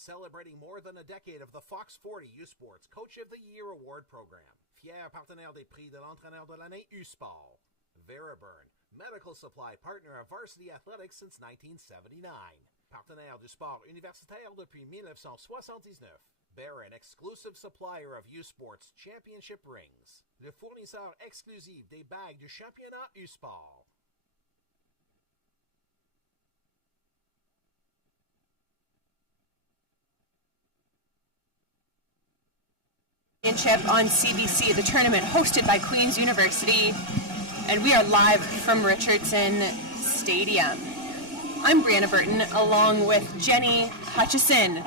celebrating more than a decade of the Fox 40 U Sports Coach of the Year Award program. Fier partenaire des prix de l'entraîneur de l'année U Sport. Veraburn, medical supply partner of Varsity Athletics since 1979. Partenaire du sport universitaire depuis 1979. Barron, exclusive supplier of U Sports Championship rings. Le fournisseur exclusif des bagues du championnat U Sport. Championship on CBC, the tournament hosted by Queen's University, and we are live from Richardson Stadium. I'm Brianna Burton along with Jenny Hutchison.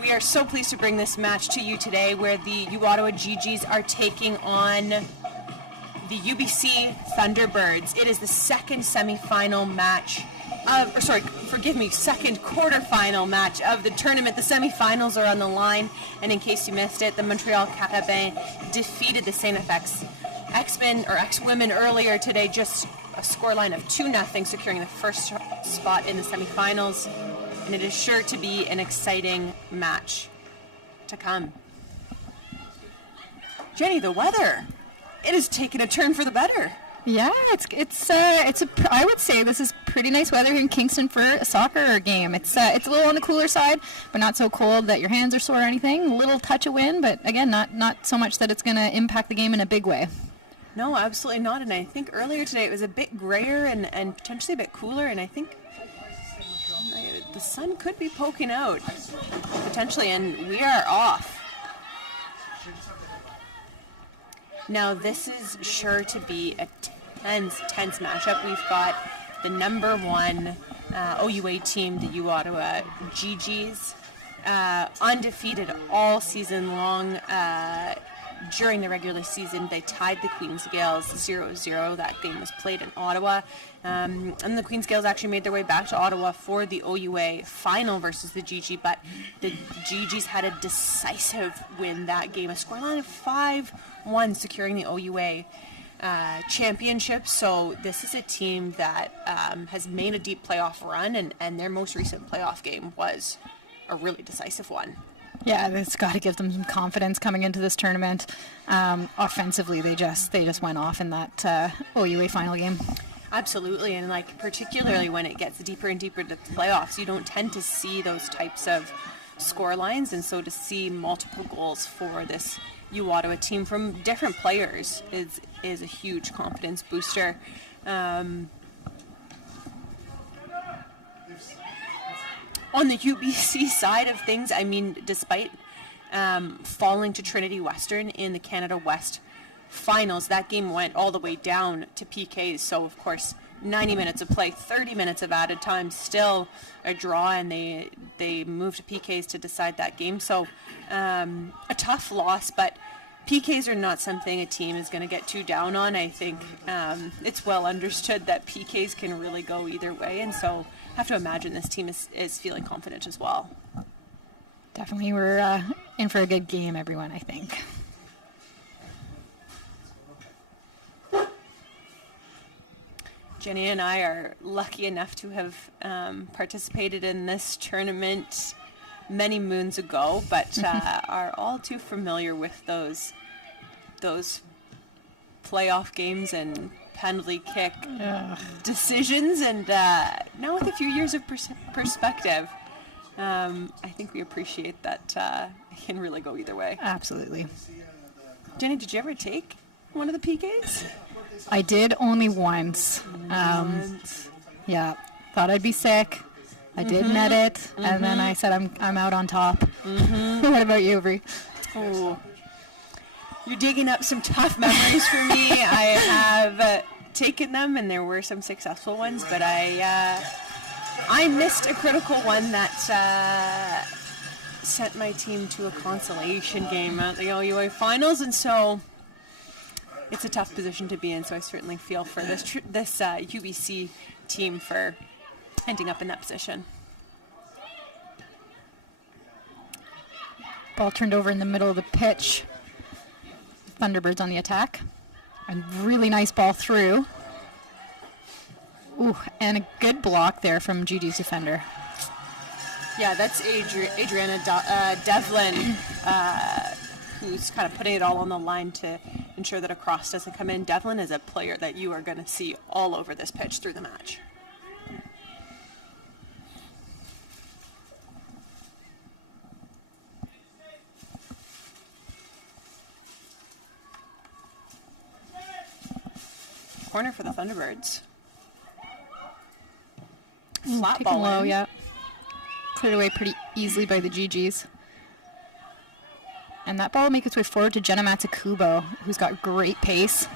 We are so pleased to bring this match to you today where the Ottawa GGs are taking on the UBC Thunderbirds. It is the second semifinal match second quarterfinal match of the tournament. The semifinals are on the line, and in case you missed it, the Montreal Carabins defeated the St. FX X-Women earlier today, just a scoreline of 2-0, securing the first spot in the semifinals, and it is sure to be an exciting match to come. Jenny, the weather, it has taken a turn for the better. Yeah, I would say this is pretty nice weather here in Kingston for a soccer game. It's a little on the cooler side, but not so cold that your hands are sore or anything. A little touch of wind, but again, not so much that it's going to impact the game in a big way. No, absolutely not. And I think earlier today it was a bit grayer and potentially a bit cooler, and I think the sun could be poking out potentially, and we are off. Now, this is sure to be a tense matchup. We've got the number one OUA team, the Ottawa GGs, undefeated all season long. During the regular season, they tied the Queen's Gales 0-0. That game was played in Ottawa. And the Queen's Gales actually made their way back to Ottawa for the OUA final versus the GG, but the GGs had a decisive win that game, a scoreline of 5-1, securing the OUA championship. So this is a team that has made a deep playoff run, and their most recent playoff game was a really decisive one. Yeah, it's got to give them some confidence coming into this tournament. Offensively, they just went off in that OUA final game. Absolutely, and particularly when it gets deeper and deeper to the playoffs, you don't tend to see those types of score lines, and so to see multiple goals for this Ottawa team from different players is a huge confidence booster. On the UBC side of things, I mean, despite falling to Trinity Western in the Canada West finals, that game went all the way down to PKs. So, of course, 90 minutes of play, 30 minutes of added time, still a draw, and they moved to PKs to decide that game. So, a tough loss, but PKs are not something a team is going to get too down on. I think it's well understood that PKs can really go either way, and so I have to imagine this team is feeling confident as well. Definitely, we're in for a good game, everyone, I think. Jenny and I are lucky enough to have participated in this tournament many moons ago, but are all too familiar with those playoff games and penalty kick decisions, and now with a few years of perspective, I think we appreciate that it can really go either way. Absolutely. Jenny, did you ever take one of the PKs? I did only once. Yeah, thought I'd be sick. I did net it, and then I said I'm out on top. What about you, Bri? Oh, you're digging up some tough memories for me. I have taken them, and there were some successful ones, but I missed a critical one that sent my team to a consolation game at the OUA finals, and so it's a tough position to be in. So I certainly feel for this UBC team for ending up in that position. Ball turned over in the middle of the pitch. Thunderbirds on the attack. A really nice ball through. Ooh, and a good block there from GG's defender. Yeah, that's Adriana Devlin, who's kind of putting it all on the line to ensure that a cross doesn't come in. Devlin is a player that you are going to see all over this pitch through the match. Corner for the Thunderbirds. Flat ball low, in. yeah. Cleared away pretty easily by the GGs. And that ball will make its way forward to Jenna Matsukubo, who's got great pace.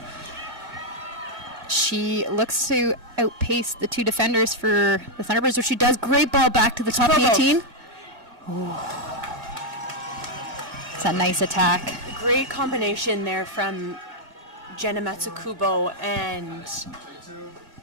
She looks to outpace the two defenders for the Thunderbirds, which she does. Great ball back to the top 18. Ooh. It's a nice attack. Great combination there from Jenna Matsukubo and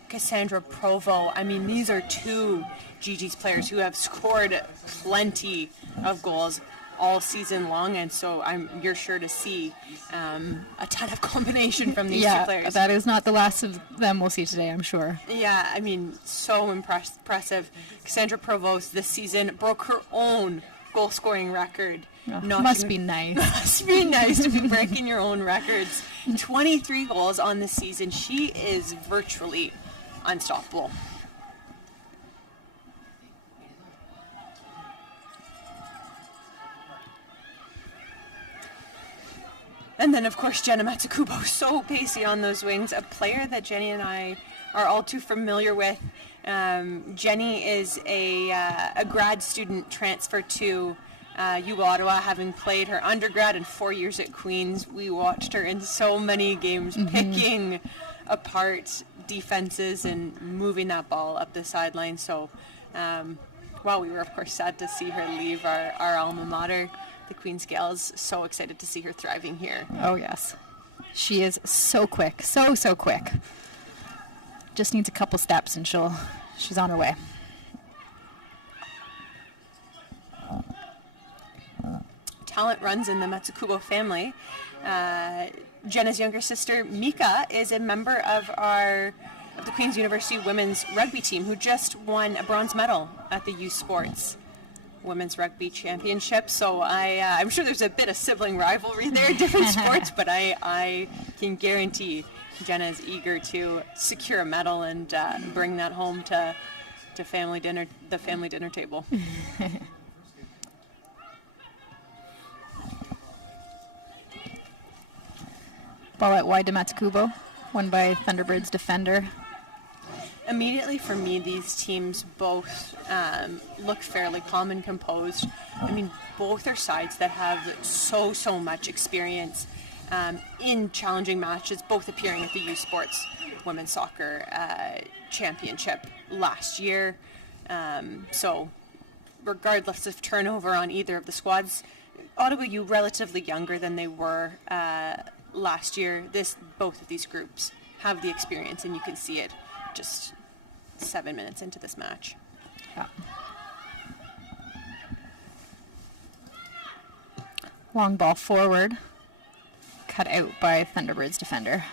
Cassandra Provo. I mean, these are two GG's players who have scored plenty of goals all season long, and so you're sure to see a ton of combination from these two players. That is not the last of them we'll see today, I'm sure. Yeah, I mean, so impressive. Cassandra Provo this season broke her own goal-scoring record. Must be nice. Must be nice to be breaking your own records. 23 goals on the season. She is virtually unstoppable. And then, of course, Jenna Matsukubo, so pacey on those wings, a player that Jenny and I are all too familiar with. Jenny is a grad student transfer to U Ottawa, having played her undergrad and 4 years at Queen's. We watched her in so many games, picking apart defenses and moving that ball up the sideline. So, while we were, of course, sad to see her leave our alma mater, the Queen's Gales, so excited to see her thriving here. Oh, yes. She is so quick, so quick. Just needs a couple steps and she's on her way. Talent runs in the Matsukubo family. Jenna's younger sister, Mika, is a member of the Queen's University women's rugby team who just won a bronze medal at the Youth Sports Women's Rugby Championship. So I'm sure there's a bit of sibling rivalry there, different sports, but I can guarantee Jenna is eager to secure a medal and bring that home to the family dinner table. Ball out wide to Matsukubo, won by Thunderbirds defender. Immediately for me, these teams both look fairly calm and composed. I mean, both are sides that have so much experience in challenging matches, both appearing at the Youth Sports Women's Soccer Championship last year. So regardless of turnover on either of the squads, Ottawa U relatively younger than they were last year. Both of these groups have the experience, and you can see it just 7 minutes into this match. Yeah. Long ball forward, cut out by Thunderbirds defender.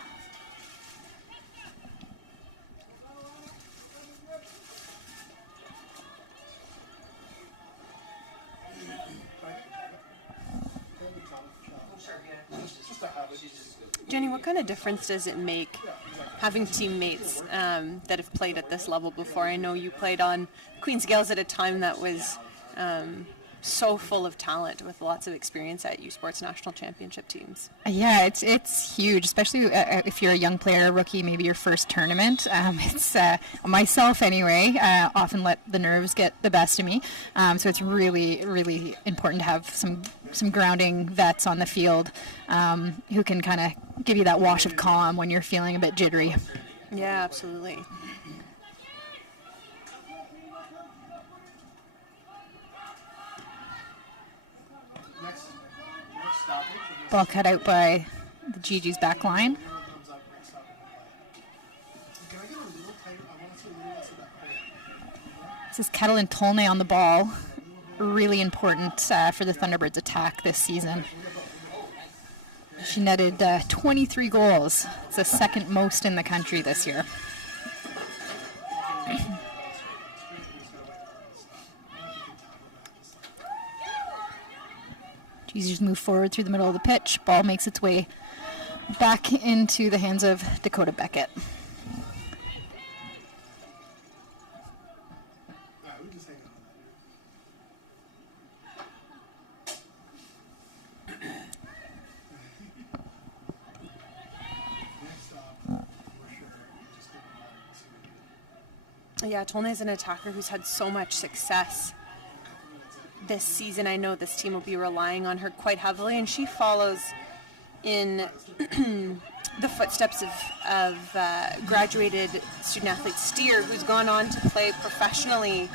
Jenny, what kind of difference does it make having teammates that have played at this level before? I know you played on Queen's Gales at a time that was so full of talent with lots of experience at U Sports National Championship teams. Yeah, it's huge, especially if you're a young player, a rookie, maybe your first tournament. It's myself anyway, often let the nerves get the best of me. So it's really, really important to have some grounding vets on the field who can kind of give you that wash of calm when you're feeling a bit jittery. Yeah, absolutely. Ball cut out by the GG's back line. This is Kettle and Tolnay on the ball. Really important for the Thunderbirds' attack this season. She netted 23 goals. It's the second most in the country this year. GGs move forward through the middle of the pitch. Ball makes its way back into the hands of Dakota Beckett. Yeah, Tolna is an attacker who's had so much success this season. I know this team will be relying on her quite heavily, and she follows in the footsteps of graduated student athlete Steer, who's gone on to play professionally.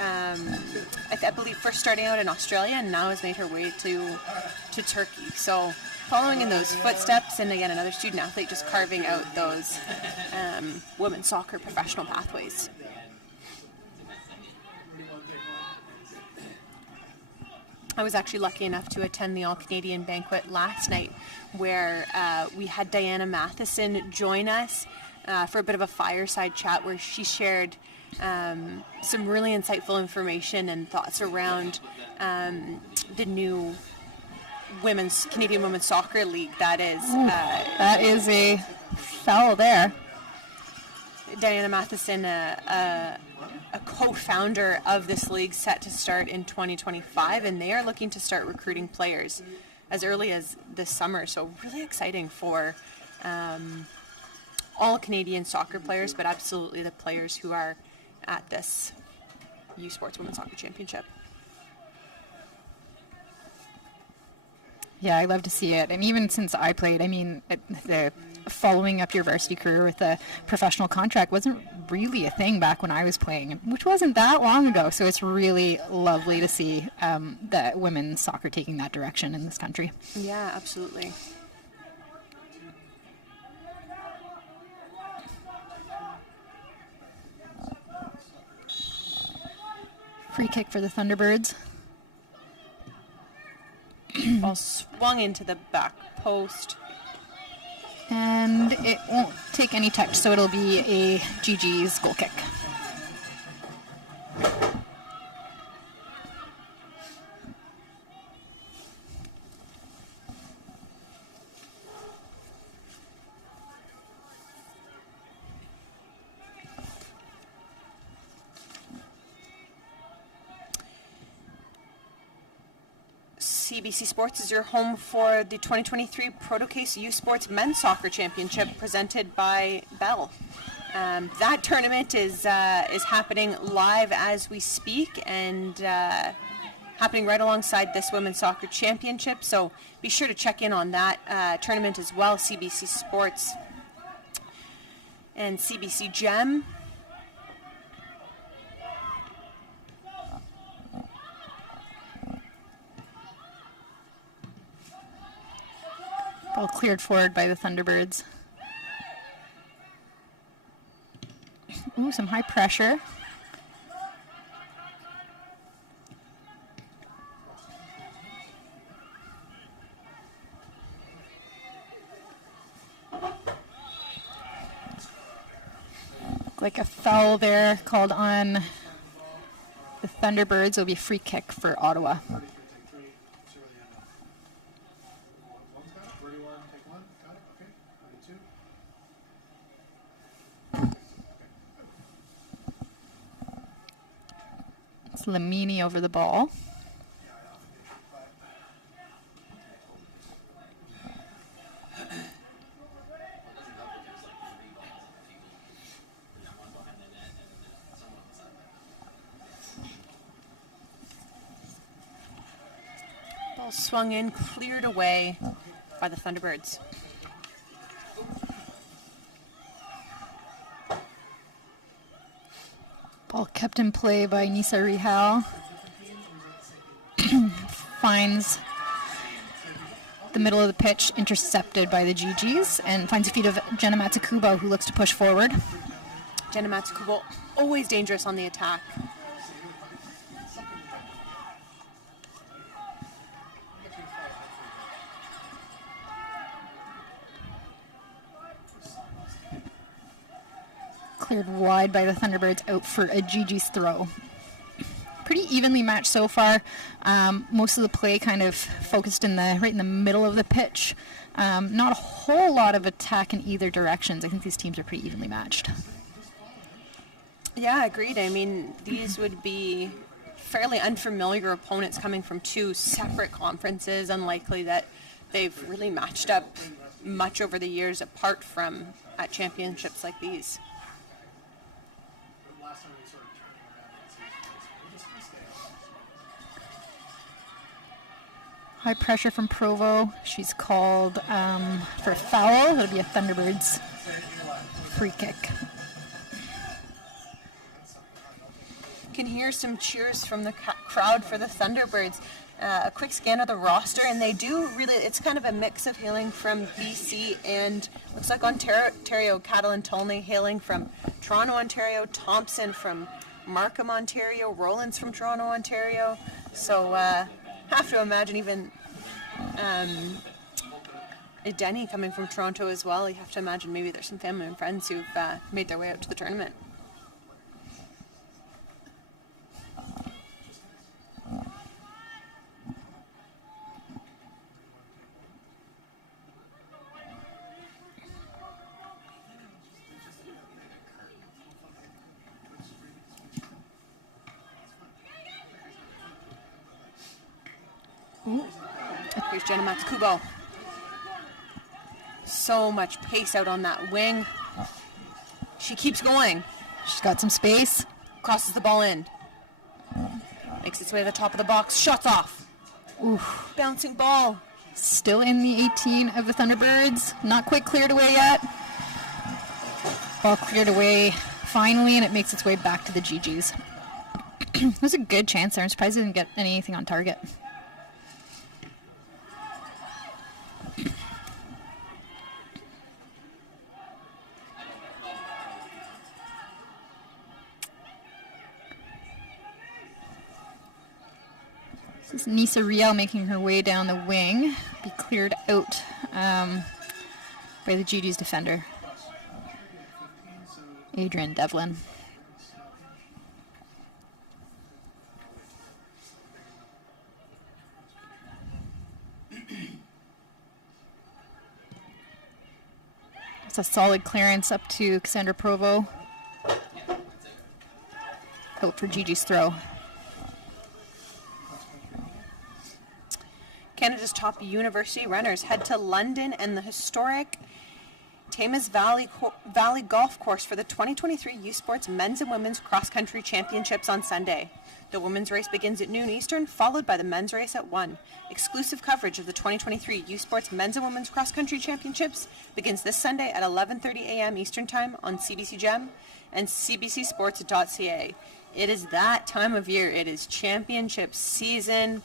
I believe first starting out in Australia, and now has made her way to Turkey. So following in those footsteps, and again another student athlete just carving out those women's soccer professional pathways. I was actually lucky enough to attend the All-Canadian banquet last night, where we had Diana Matheson join us for a bit of a fireside chat, where she shared some really insightful information and thoughts around the new Canadian Women's Soccer League. That is a foul there. Diana Matheson, a co-founder of this league, set to start in 2025, and they are looking to start recruiting players as early as this summer. So really exciting for all Canadian soccer players, but absolutely the players who are at this U Sports Women's Soccer Championship. Yeah, I love to see it. And even since I played, I mean, the following up your varsity career with a professional contract wasn't really a thing back when I was playing, which wasn't that long ago. So it's really lovely to see the women's soccer taking that direction in this country. Yeah, absolutely. Free kick for the Thunderbirds. Ball swung into the back post. And it won't take any touch, so it'll be a GG's goal kick. CBC Sports is your home for the 2023 Protocase U Sports Men's Soccer Championship, presented by Bell. That tournament is happening live as we speak, and happening right alongside this Women's Soccer Championship. So be sure to check in on that tournament as well. CBC Sports and CBC Gem. Ball cleared forward by the Thunderbirds. Ooh, some high pressure. Like a foul there called on the Thunderbirds. It'll be a free kick for Ottawa. It's Lamini over the ball. Ball swung in, cleared away by the Thunderbirds. Ball kept in play by Nisa Rihal. Finds the middle of the pitch, intercepted by the GGs, and finds the feet of Jenna Matsukubo, who looks to push forward. Jenna Matsukubo, always dangerous on the attack. Cleared wide by the Thunderbirds, out for a GG's throw. pretty evenly matched so far. Most of the play kind of focused right in the middle of the pitch. Not a whole lot of attack in either directions. I think these teams are pretty evenly matched. Yeah, agreed. I mean, these would be fairly unfamiliar opponents coming from two separate conferences. Unlikely that they've really matched up much over the years apart from at championships like these. High pressure from Provo. She's called for a foul. It'll be a Thunderbirds free kick. Can hear some cheers from the crowd for the Thunderbirds. A quick scan of the roster, and they do really, it's kind of a mix of hailing from BC and looks like Ontario. Catalin Tolney hailing from Toronto, Ontario. Thompson from Markham, Ontario. Rollins from Toronto, Ontario. So have to imagine even Denny coming from Toronto as well. You have to imagine maybe there's some family and friends who've made their way out to the tournament. Here's Jenna Matsukubo. So much pace out on that wing. She keeps going. She's got some space. Crosses the ball in. Makes its way to the top of the box. Shots off. Oof. Bouncing ball. Still in the 18 of the Thunderbirds. Not quite cleared away yet. Ball cleared away finally, and it makes its way back to the GGs. It was a good chance there. I'm surprised it didn't get anything on target. This is Nisa Riel making her way down the wing. Be cleared out by the GG's defender, Adrian Devlin. It's a solid clearance up to Cassandra Provo. Out for Gigi's throw. Canada's top university runners head to London and the historic Thames Valley Golf Course for the 2023 U Sports Men's and Women's Cross Country Championships on Sunday. The women's race begins at noon Eastern, followed by the men's race at 1. Exclusive coverage of the 2023 U Sports Men's and Women's Cross Country Championships begins this Sunday at 11:30 a.m. Eastern Time on CBC Gem and cbcsports.ca. It is that time of year. It is championship season.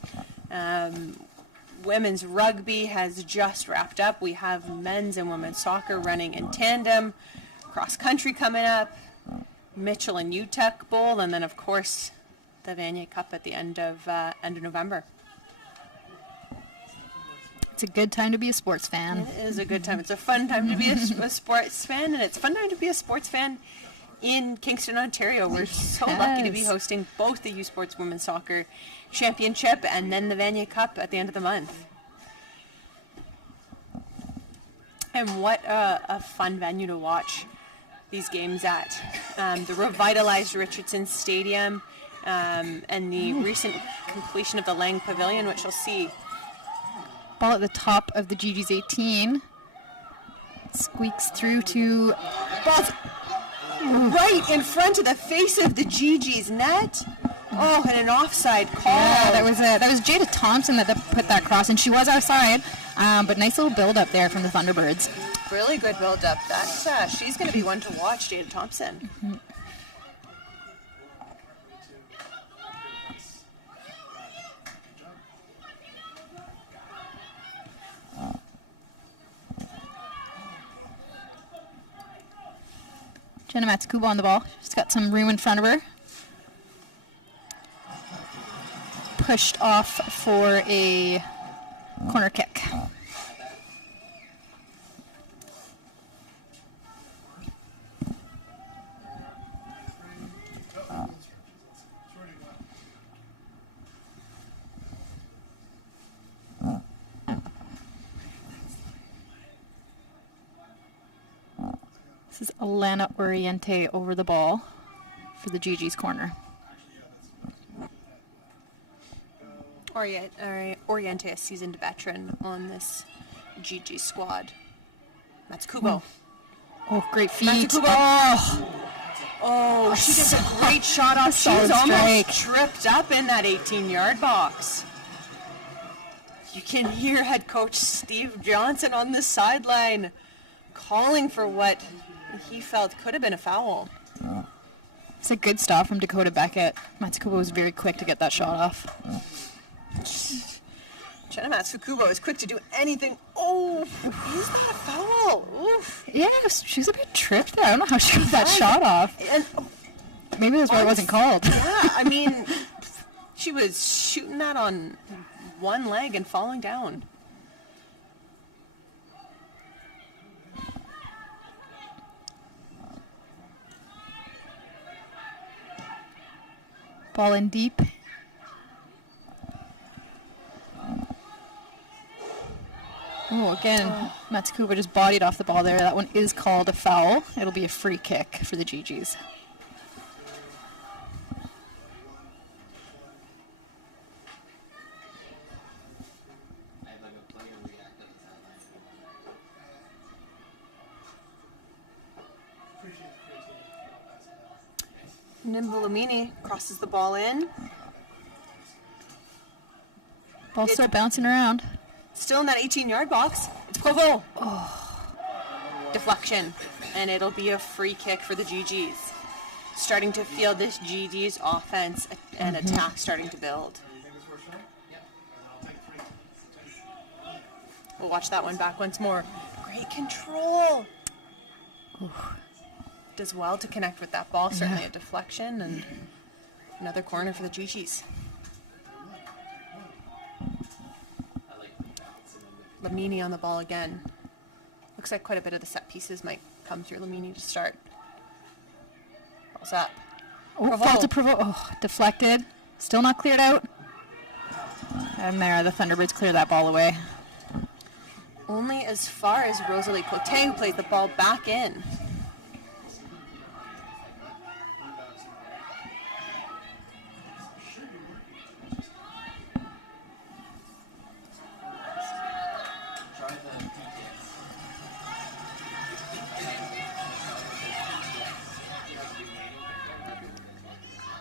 Women's rugby has just wrapped up. We have men's and women's soccer running in tandem. Cross country coming up. Mitchell and UTEC Bowl, and then of course the Vanier Cup at the end of November. It's a good time to be a sports fan. It is a good time. It's a fun time to be a sports fan, and it's a fun time to be a sports fan in Kingston, Ontario. We're so lucky to be hosting both the U Sports Women's Soccer Championship and then the Vanier Cup at the end of the month. And what a fun venue to watch these games at. The revitalized Richardson Stadium and the recent completion of the Lang Pavilion, which you'll see. Ball at the top of the GG's 18. Squeaks through to... Ball's right in front of the face of the GG's net. Oh, and an offside call. Yeah, that was Jada Thompson that put that cross, and she was outside. But nice little build-up there from the Thunderbirds. Really good build-up. That's she's going to be one to watch, Jada Thompson. Mm-hmm. Jenna Matsukubo on the ball. She's got some room in front of her. Pushed off for a corner kick. This is Alana Oriente over the ball for the GG's corner. Oriente, a seasoned veteran on this GG squad. Matsukubo. Oh, great feet. Matsukubo. Oh, she gets a great shot off. She was almost tripped up in that 18-yard box. You can hear head coach Steve Johnson on the sideline calling for what he felt could have been a foul. It's a good stop from Dakota Beckett. Matsukubo was very quick to get that shot off. Jenna Matsukubo is quick to do anything. Oh, is that a foul? Oof. Yeah, she was a bit tripped there. I don't know how she got that shot off. And, maybe that's why it wasn't called. Yeah, I mean, she was shooting that on one leg and falling down. Ball in deep. Oh, again, Matsukuba just bodied off the ball there. That one is called a foul. It'll be a free kick for the GGs. Nimbulamini crosses the ball in. Ball's still bouncing around. Still in that 18-yard box. It's Provo. Oh. Deflection. And it'll be a free kick for the GGs. Starting to feel this GG's offense and attack starting to build. We'll watch that one back once more. Great control. Ooh. Does well to connect with that ball. Certainly a deflection and another corner for the GGs. Lamini on the ball again. Looks like quite a bit of the set pieces might come through Lamini to start. Ball's up. Oh, deflected. Still not cleared out. And there, the Thunderbirds clear that ball away. Only as far as Rosalie Cote, who plays the ball back in.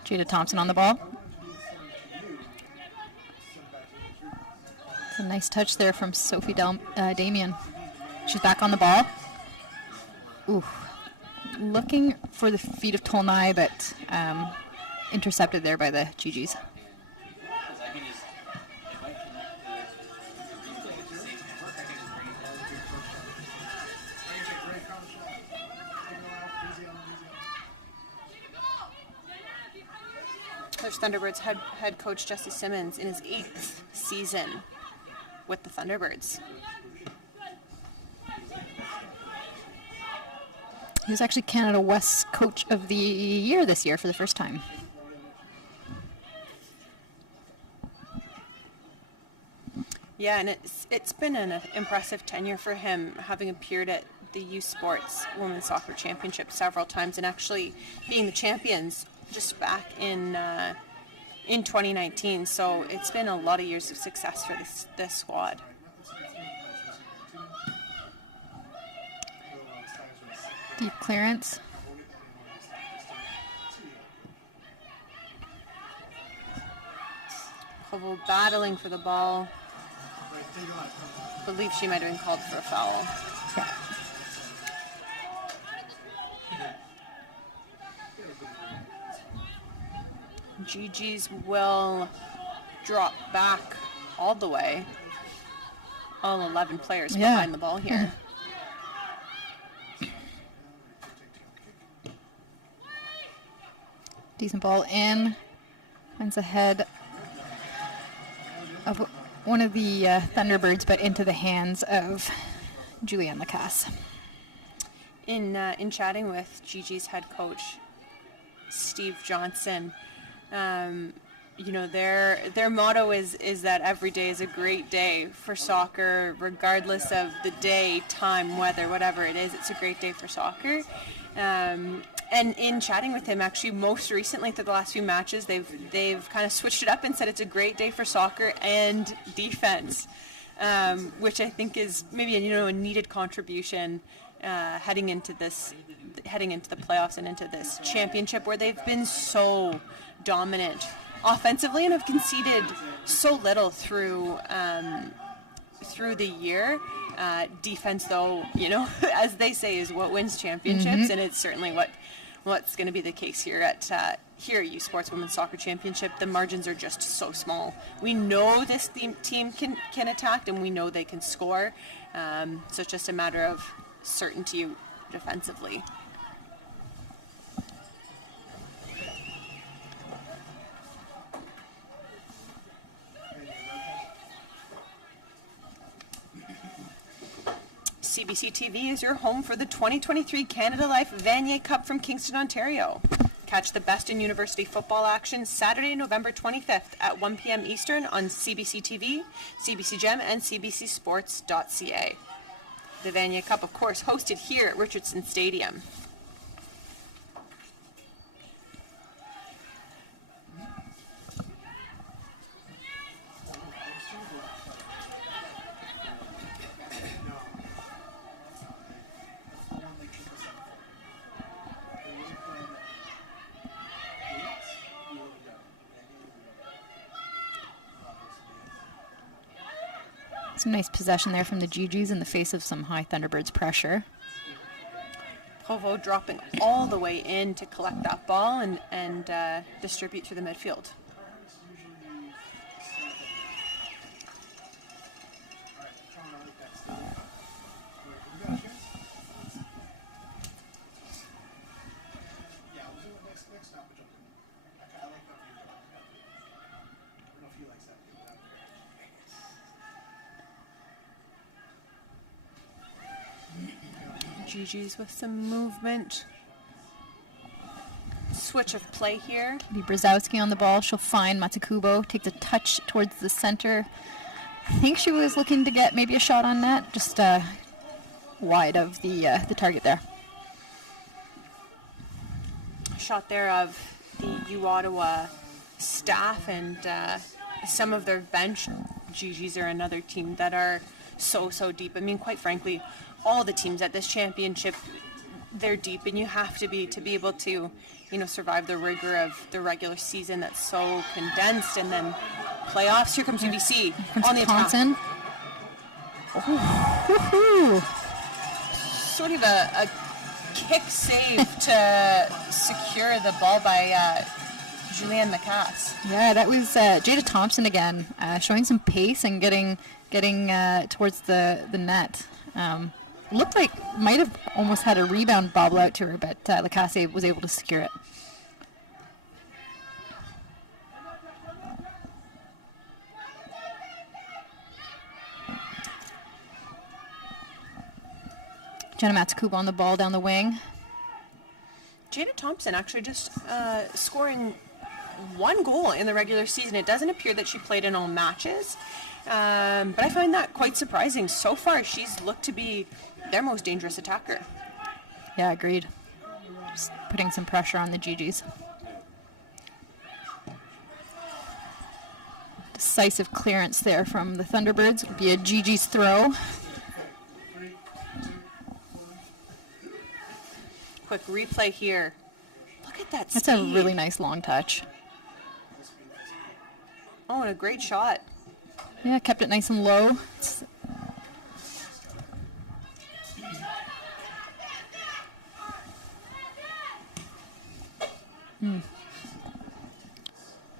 Jada Thompson on the ball. It's a nice touch there from Sophie Damien. She's back on the ball. Ooh. Looking for the feet of Tolnai, but intercepted there by the GGs. There's Thunderbirds head coach Jesse Simmons in his 8th season with the Thunderbirds. He was actually Canada West Coach of the Year this year for the first time. Yeah, and it's been an impressive tenure for him, having appeared at the U Sports Women's Soccer Championship several times and actually being the champions just back in 2019. So it's been a lot of years of success for this squad. Deep clearance. Koval battling for the ball. I believe she might have been called for a foul. Yeah. GG's will drop back all the way. All 11 players behind the ball here. Decent ball in. Finds the head of one of the Thunderbirds, but into the hands of Julianne Lacasse. In chatting with GG's head coach, Steve Johnson, their motto is that every day is a great day for soccer, regardless of the day, time, weather, whatever it is. It's a great day for soccer. And in chatting with him, actually, most recently through the last few matches, they've kind of switched it up and said it's a great day for soccer and defense, which I think is maybe a needed contribution heading into the playoffs and into this championship, where they've been so dominant offensively and have conceded so little through the year. Defense, though, as they say, is what wins championships, and it's certainly what's going to be the case here at U Sports Women's Soccer Championship. The margins are just so small. We know this team can attack, and we know they can score. So it's just a matter of certainty defensively. CBC TV is your home for the 2023 Canada Life Vanier Cup from Kingston, Ontario. Catch the best in university football action Saturday, November 25th at 1 p.m. Eastern on CBC TV, CBC Gem, and cbcsports.ca. The Vanier Cup, of course, hosted here at Richardson Stadium. Some nice possession there from the GGs in the face of some high Thunderbirds pressure. Provo dropping all the way in to collect that ball and distribute through the midfield. GG's with some movement. Switch of play here. Katie Brzezowski on the ball. She'll find Matsukubo. Takes a touch towards the center. I think she was looking to get maybe a shot on net. Just wide of the target there. Shot there of the U Ottawa staff and some of their bench. GG's are another team that are so deep. I mean, quite frankly, all the teams at this championship, they're deep, and you have to be able to, survive the rigor of the regular season that's so condensed, and then playoffs. Here comes UBC on the Thompson. attack. Sort of a kick save to secure the ball by Julianne Macasse. Yeah, that was Jada Thompson again, showing some pace and getting towards the net. Looked like might have almost had a rebound bobble out to her, but Lacasse was able to secure it. Jenna Matsukuba on the ball down the wing. Jada Thompson actually just scoring one goal in the regular season. It doesn't appear that she played in all matches, but I find that quite surprising. So far, she's looked to be their most dangerous attacker. Yeah, agreed. Just putting some pressure on the GGs. Decisive clearance there from the Thunderbirds. Would be a GG's throw. Quick replay here. Look at that speed. That's a really nice long touch. Oh, and a great shot. Yeah, kept it nice and low.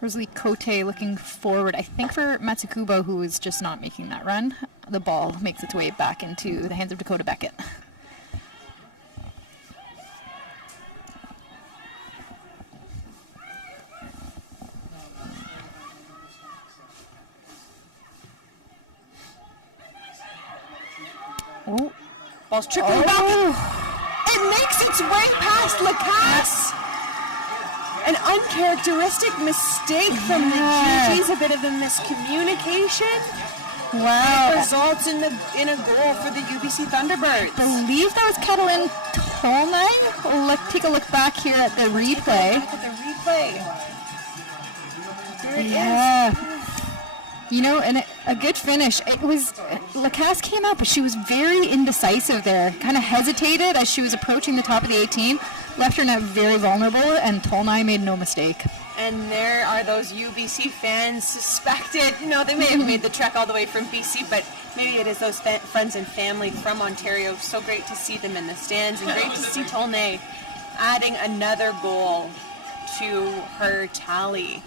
Rosalie Cote looking forward, I think for Matsukubo, who is just not making that run. The ball makes its way back into the hands of Dakota Beckett. Oh, ball's trickling back. It makes its way past Lacasse. an uncharacteristic mistake from the GGs, a bit of a miscommunication. Wow. It results in a goal for the UBC Thunderbirds. I believe that was Catalin Tolnai. Take a look back here at the replay. Look at the replay. There it is. You know, and a good finish. It was, Lacasse came out, but she was very indecisive there. Kind of hesitated as she was approaching the top of the 18. Left her net very vulnerable, and Tolnai made no mistake. And there are those UBC fans suspected, they may have made the trek all the way from BC, but maybe it is those friends and family from Ontario. So great to see them in the stands, and great to see Tolnai adding another goal to her tally.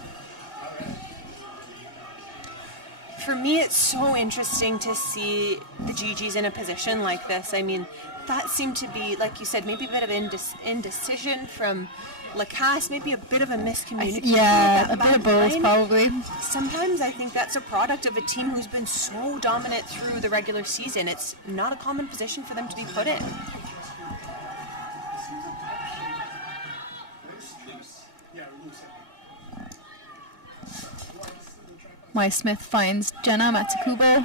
For me, it's so interesting to see the GGs in a position like this. I mean, that seemed to be, like you said, maybe a bit of indecision from Lacasse, maybe a bit of a miscommunication. Yeah, a bit of both, probably. Sometimes I think that's a product of a team who's been so dominant through the regular season. It's not a common position for them to be put in. Maya Smith finds Jenna Matsukubo.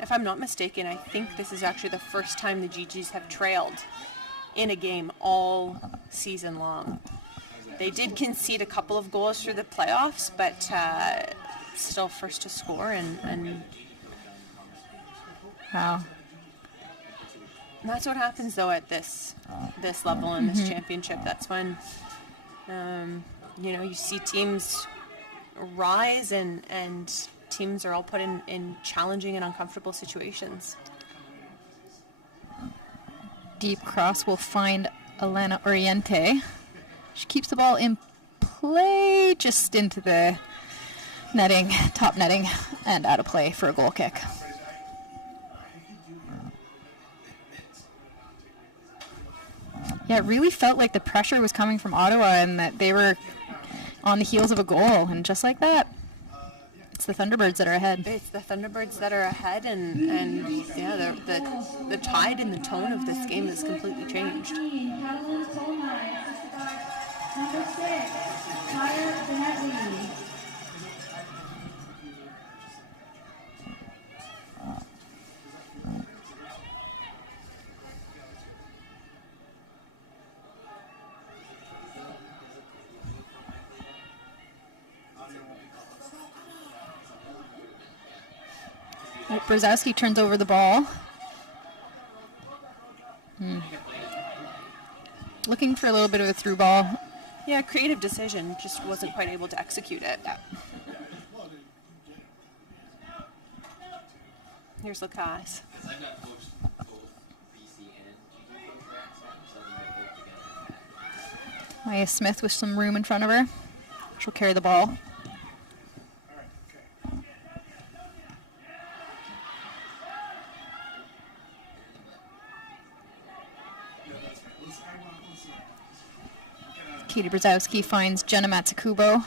If I'm not mistaken, I think this is actually the first time the GGs have trailed in a game all season long. They did concede a couple of goals through the playoffs, but still first to score, and Wow. that's what happens though at this level in this championship. That's when you see teams rise and teams are all put in challenging and uncomfortable situations. Deep cross will find Elena Oriente. She keeps the ball in play just into the netting, top netting, and out of play for a goal kick. Yeah, it really felt like the pressure was coming from Ottawa and that they were on the heels of a goal, and just like that, it's the Thunderbirds that are ahead. It's the Thunderbirds that are ahead, and yeah, the tide and the tone of this game has completely changed. Brzezowski turns over the ball. Looking for a little bit of a through ball. Yeah, creative decision, just wasn't quite able to execute it. Here's Lacasse. Maya Smith with some room in front of her. She'll carry the ball. Katie Brzezowski finds Jenna Matsukubo.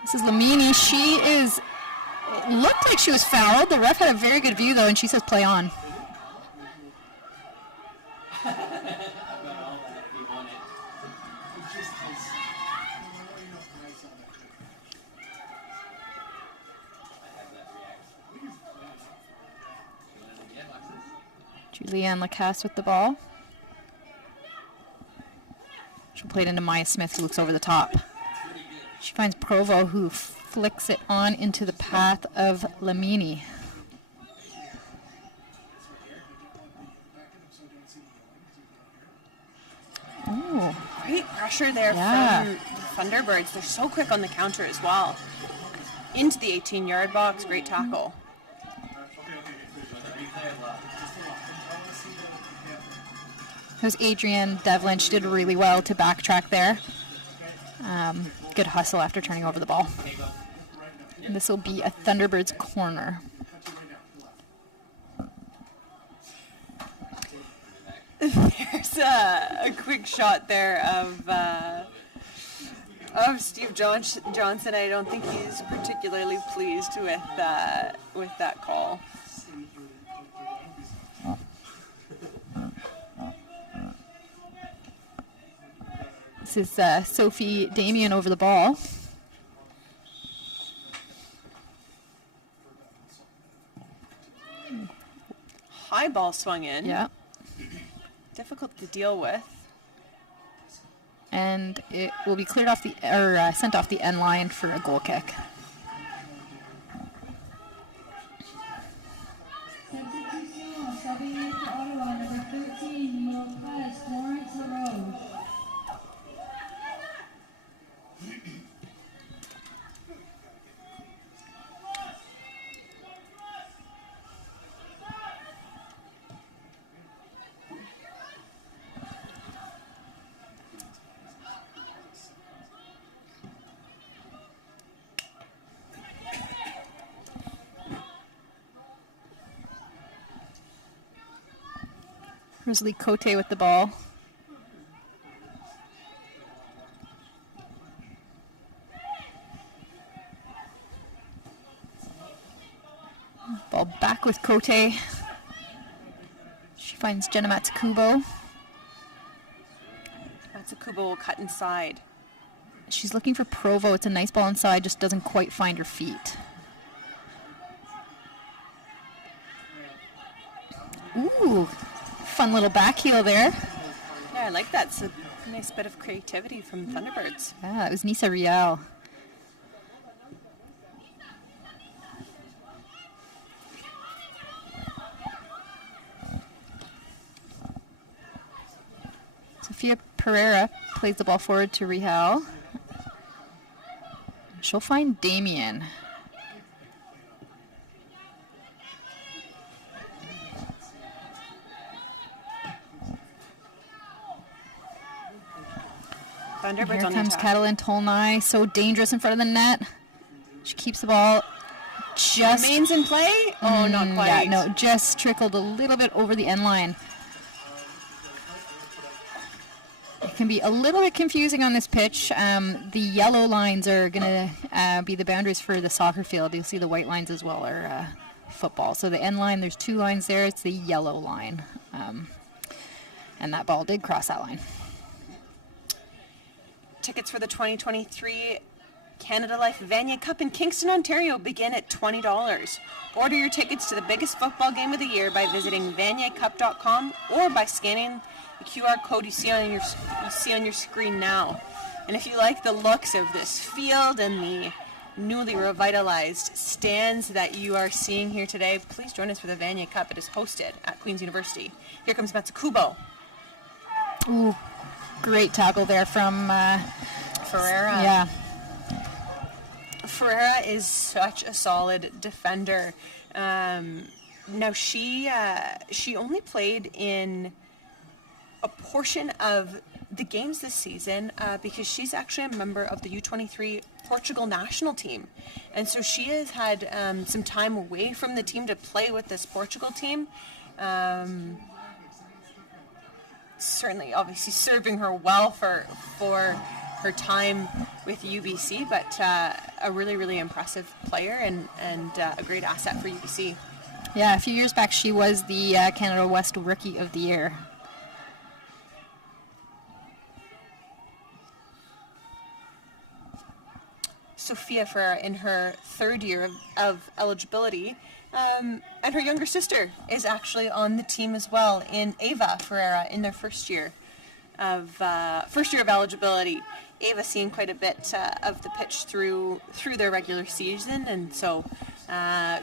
This is Lamini. It looked like she was fouled. The ref had a very good view though, and she says play on. Julianne Lacasse with the ball. She'll play it into Maya Smith, who looks over the top. She finds Provo, who flicks it on into the path of Lamini. Ooh. Great pressure there from the Thunderbirds. They're so quick on the counter as well. Into the 18-yard box, great tackle. It was Adrienne Devlin. She did really well to backtrack there. Good hustle after turning over the ball. And this will be a Thunderbirds corner. There's a quick shot there of Steve Johnson. I don't think he's particularly pleased with that call. This is Sophie Damien over the ball. High ball swung in. Yeah. Difficult to deal with. And it will be cleared off sent off the end line for a goal kick. Ottawa, number 13, Florence LaRose. Rosalie Cote with the ball. Ball back with Cote. She finds Jenna Matsukubo. Matsukubo will cut inside. She's looking for Provo. It's a nice ball inside, just doesn't quite find her feet. Ooh, fun little back heel there. Yeah, I like that. It's a nice bit of creativity from Thunderbirds. Yeah, it was Nisa Rial. Sophia Pereira plays the ball forward to Rial. She'll find Damien. Thunderbirds Here on the comes attack. Catalin Tolnai, so dangerous in front of the net. She keeps the ball just... Remains in play? Oh, not quite. Yeah, no, just trickled a little bit over the end line. It can be a little bit confusing on this pitch. The yellow lines are going to be the boundaries for the soccer field. You'll see the white lines as well are football. So the end line, there's two lines there. It's the yellow line. And that ball did cross that line. Tickets for the 2023 Canada Life Vanier Cup in Kingston, Ontario begin at $20. Order your tickets to the biggest football game of the year by visiting vaniercup.com or by scanning the QR code you see on your screen now. And if you like the looks of this field and the newly revitalized stands that you are seeing here today, please join us for the Vanier Cup. It is hosted at Queen's University. Here comes Matsukubo. Ooh, great tackle there from Ferreira. Yeah. Ferreira is such a solid defender. Now she only played in a portion of the games this season because she's actually a member of the U23 Portugal national team, and so she has had some time away from the team to play with this Portugal team. Certainly, obviously, serving her well for her time with UBC, but a really, really impressive player and a great asset for UBC. Yeah, a few years back, she was the Canada West Rookie of the Year. Sophia Ferreira in her third year of eligibility, and her younger sister is actually on the team as well in Ava Ferreira in their first year of eligibility. Ava seeing quite a bit of the pitch through their regular season, and so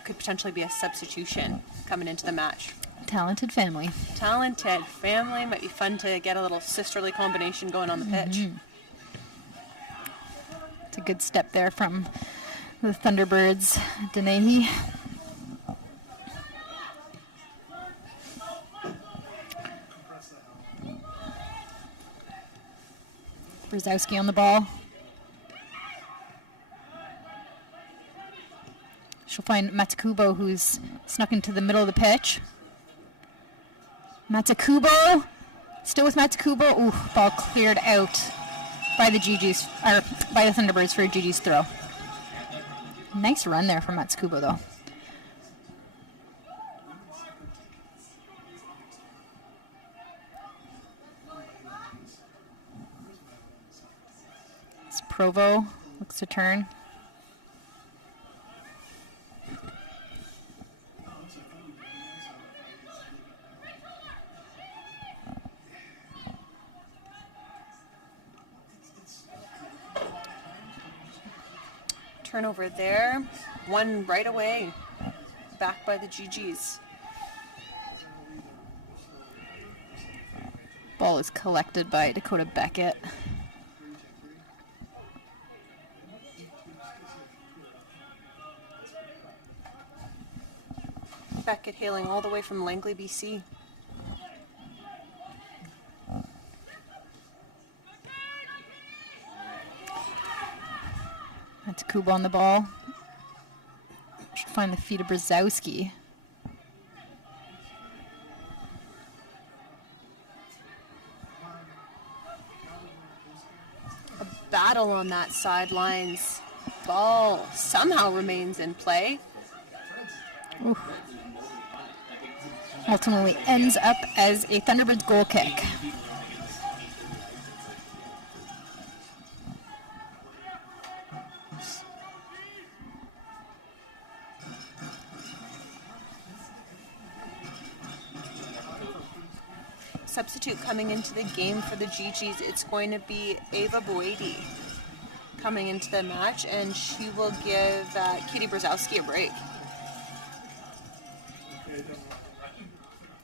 could potentially be a substitution coming into the match. Talented family. Might be fun to get a little sisterly combination going on the pitch. It's a good step there from the Thunderbirds. Denehi. Brzezowski on the ball. She'll find Matsukubo, who's snuck into the middle of the pitch. Matsukubo, still with Matsukubo. Ooh, ball cleared out by the GGs, or by the Thunderbirds for a GG's throw. Nice run there from Matsukubo, though. Provo looks to turn. Turnover there. One right away. Back by the GGs. Ball is collected by Dakota Beckett. Beckett hailing all the way from Langley, BC. That's Kuba on the ball. Should find the feet of Brzezowski. A battle on that sidelines. Ball somehow remains in play. Ooh. Ultimately ends up as a Thunderbirds goal kick. Substitute coming into the game for the GGs, it's going to be Ava Boadi coming into the match, and she will give Katie Brzezowski a break.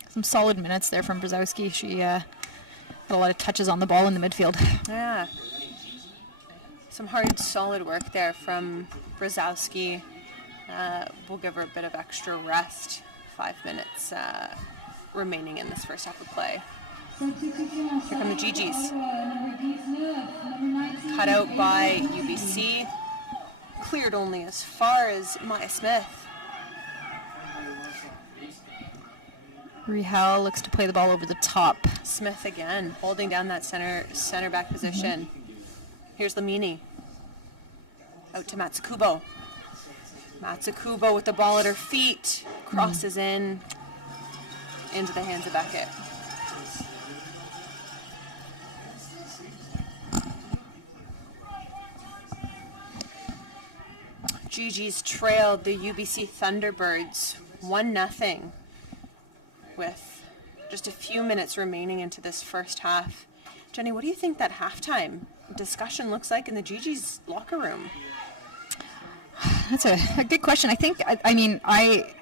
Some solid minutes there from Brzezowski. She had a lot of touches on the ball in the midfield. Yeah. Some hard, solid work there from Brzezowski. We'll give her a bit of extra rest. 5 minutes remaining in this first half of play. Here come the GGs. Cut out by UBC. Cleared only as far as Maya Smith. Rihal looks to play the ball over the top. Smith again, holding down that center back position. Here's Lamini. Out to Matsukubo. Matsukubo with the ball at her feet. Crosses in into the hands of Beckett. GG's trailed the UBC Thunderbirds 1-0 with just a few minutes remaining into this first half. Jenny, what do you think that halftime discussion looks like in the GG's locker room? That's a good question. I think,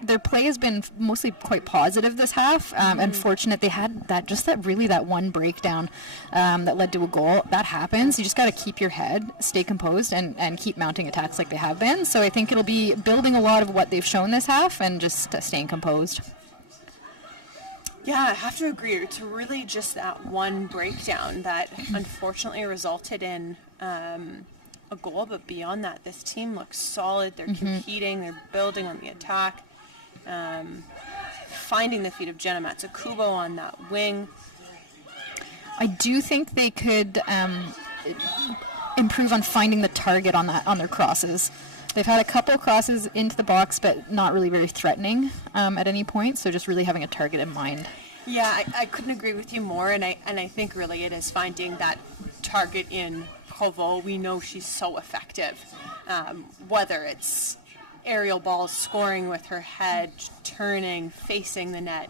their play has been mostly quite positive this half. Unfortunate they had that one breakdown that led to a goal. That happens. You just got to keep your head, stay composed, and keep mounting attacks like they have been. So I think it'll be building a lot of what they've shown this half and just staying composed. Yeah, I have to agree. It's really just that one breakdown that unfortunately resulted in a goal, but beyond that, this team looks solid. They're competing, they're building on the attack, finding the feet of Jenna Matsukubo on that wing. I do think they could improve on finding the target on their crosses. They've had a couple crosses into the box, but not really very threatening at any point, so just really having a target in mind. Yeah, I couldn't agree with you more, and I think really it is finding that target in Provo. We know she's so effective, whether it's aerial balls, scoring with her head, turning, facing the net.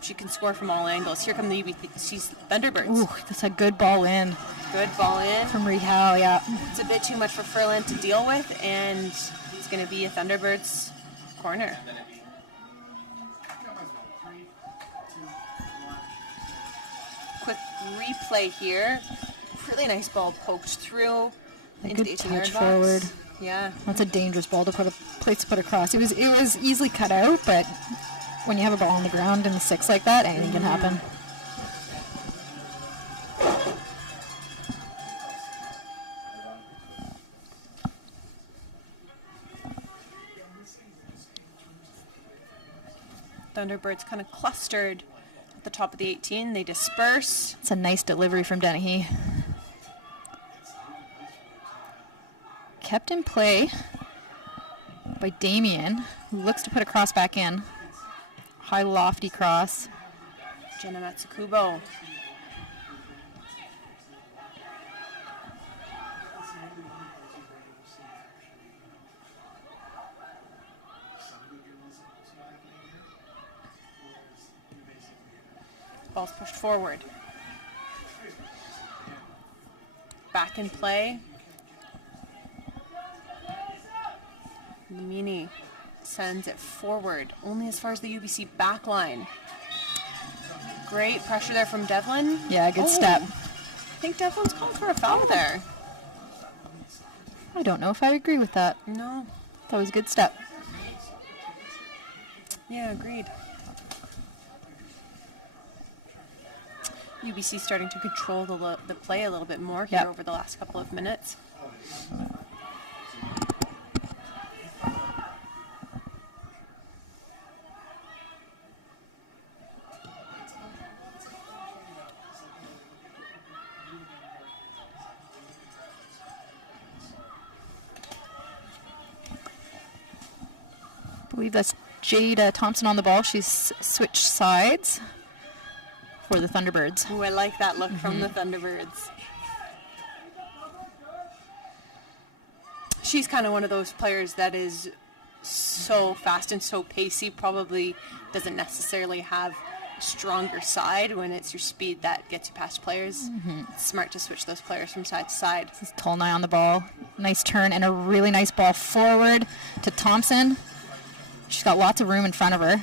She can score from all angles. Here come the UBC Thunderbirds. Ooh, that's a good ball in. Good ball in. From Rihal, yeah. It's a bit too much for Furlan to deal with, and it's going to be a Thunderbirds corner. Quick replay here. Really nice ball poked through into the 18-yard box. Forward. Yeah. That's a dangerous ball to put across. It was easily cut out, but when you have a ball on the ground in the 6 like that, anything can happen. Thunderbirds kind of clustered at the top of the 18. They disperse. It's a nice delivery from Dennehy. Kept in play by Damien, who looks to put a cross back in. High, lofty cross. Jenna Matsukubo. Ball's pushed forward. Back in play. Lamini sends it forward, only as far as the UBC back line. Great pressure there from Devlin. Yeah, good step. I think Devlin's called for a foul there. I don't know if I agree with that. No. That was a good step. Yeah, agreed. UBC starting to control the play a little bit more here over the last couple of minutes. I believe that's Jade Thompson on the ball. She's switched sides for the Thunderbirds. Oh, I like that look from the Thunderbirds. She's kind of one of those players that is so fast and so pacey, probably doesn't necessarily have a stronger side when it's your speed that gets you past players. It's smart to switch those players from side to side. This is Tolnai on the ball. Nice turn and a really nice ball forward to Thompson. She's got lots of room in front of her.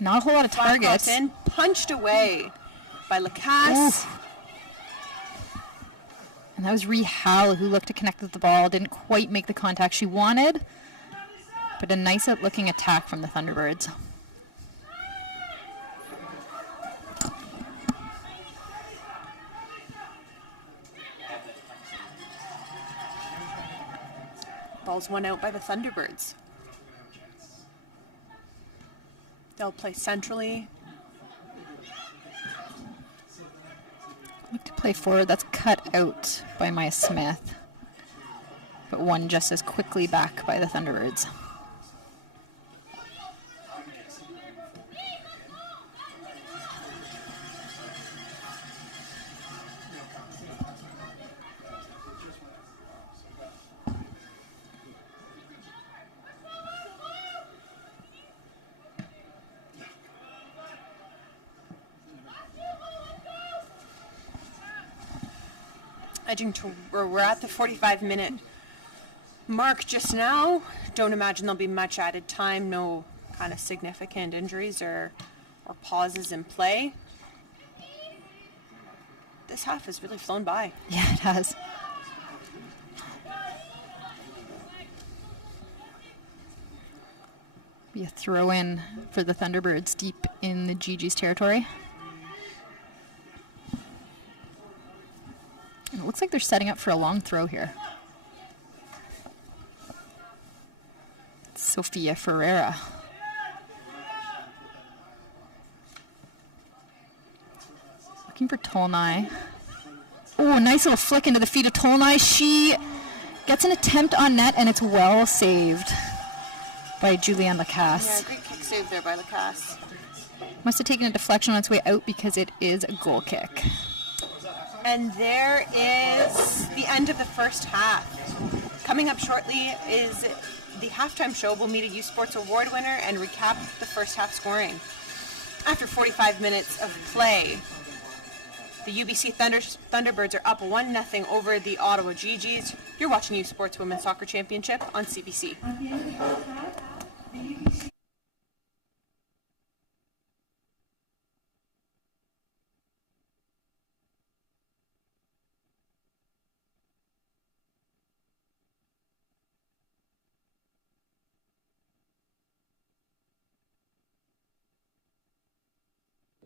Not a whole lot of targets. In, punched away by Lacasse. And that was Ree Howell who looked to connect with the ball. Didn't quite make the contact she wanted. But a nice out-looking attack from the Thunderbirds. Ball's one out by the Thunderbirds. They'll play centrally. Look to play forward. That's cut out by Maya Smith. But won just as quickly back by the Thunderbirds. We're at the 45-minute mark just now. Don't imagine there'll be much added time. No kind of significant injuries or pauses in play. This half has really flown by. Yeah, it has. Be a throw in for the Thunderbirds deep in the GG's territory. And it looks like they're setting up for a long throw here. Sophia Ferreira. Looking for Tolnai. Oh, a nice little flick into the feet of Tolnai. She gets an attempt on net, and it's well saved by Julianne Lacasse. Yeah, great kick save there by Lacasse. Must have taken a deflection on its way out because it is a goal kick. And there is the end of the first half. Coming up shortly is the halftime show. We'll meet a U Sports Award winner and recap the first half scoring. After 45 minutes of play, the UBC Thunderbirds are up 1-0 over the Ottawa GGs. You're watching U Sports Women's Soccer Championship on CBC. At the end of the first half, the UBC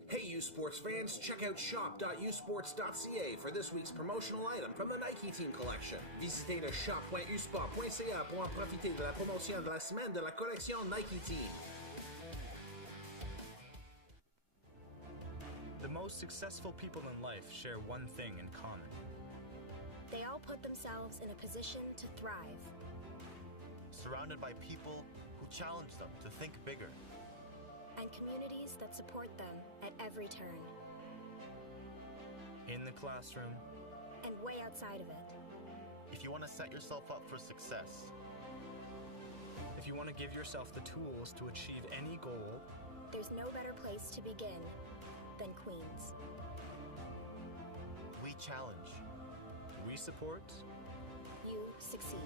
Hey, U Sports fans, check out shop.usports.ca for this week's promotional item from the Nike Team collection. Visitez le shop.usport.ca pour en profiter de la promotion de la semaine de la collection Nike Team. The most successful people in life share one thing in common. They all put themselves in a position to thrive. Surrounded by people who challenge them to think bigger. And communities that support them at every turn. In the classroom. And way outside of it. If you want to set yourself up for success. If you want to give yourself the tools to achieve any goal. There's no better place to begin than Queens. We challenge. We support. You succeed.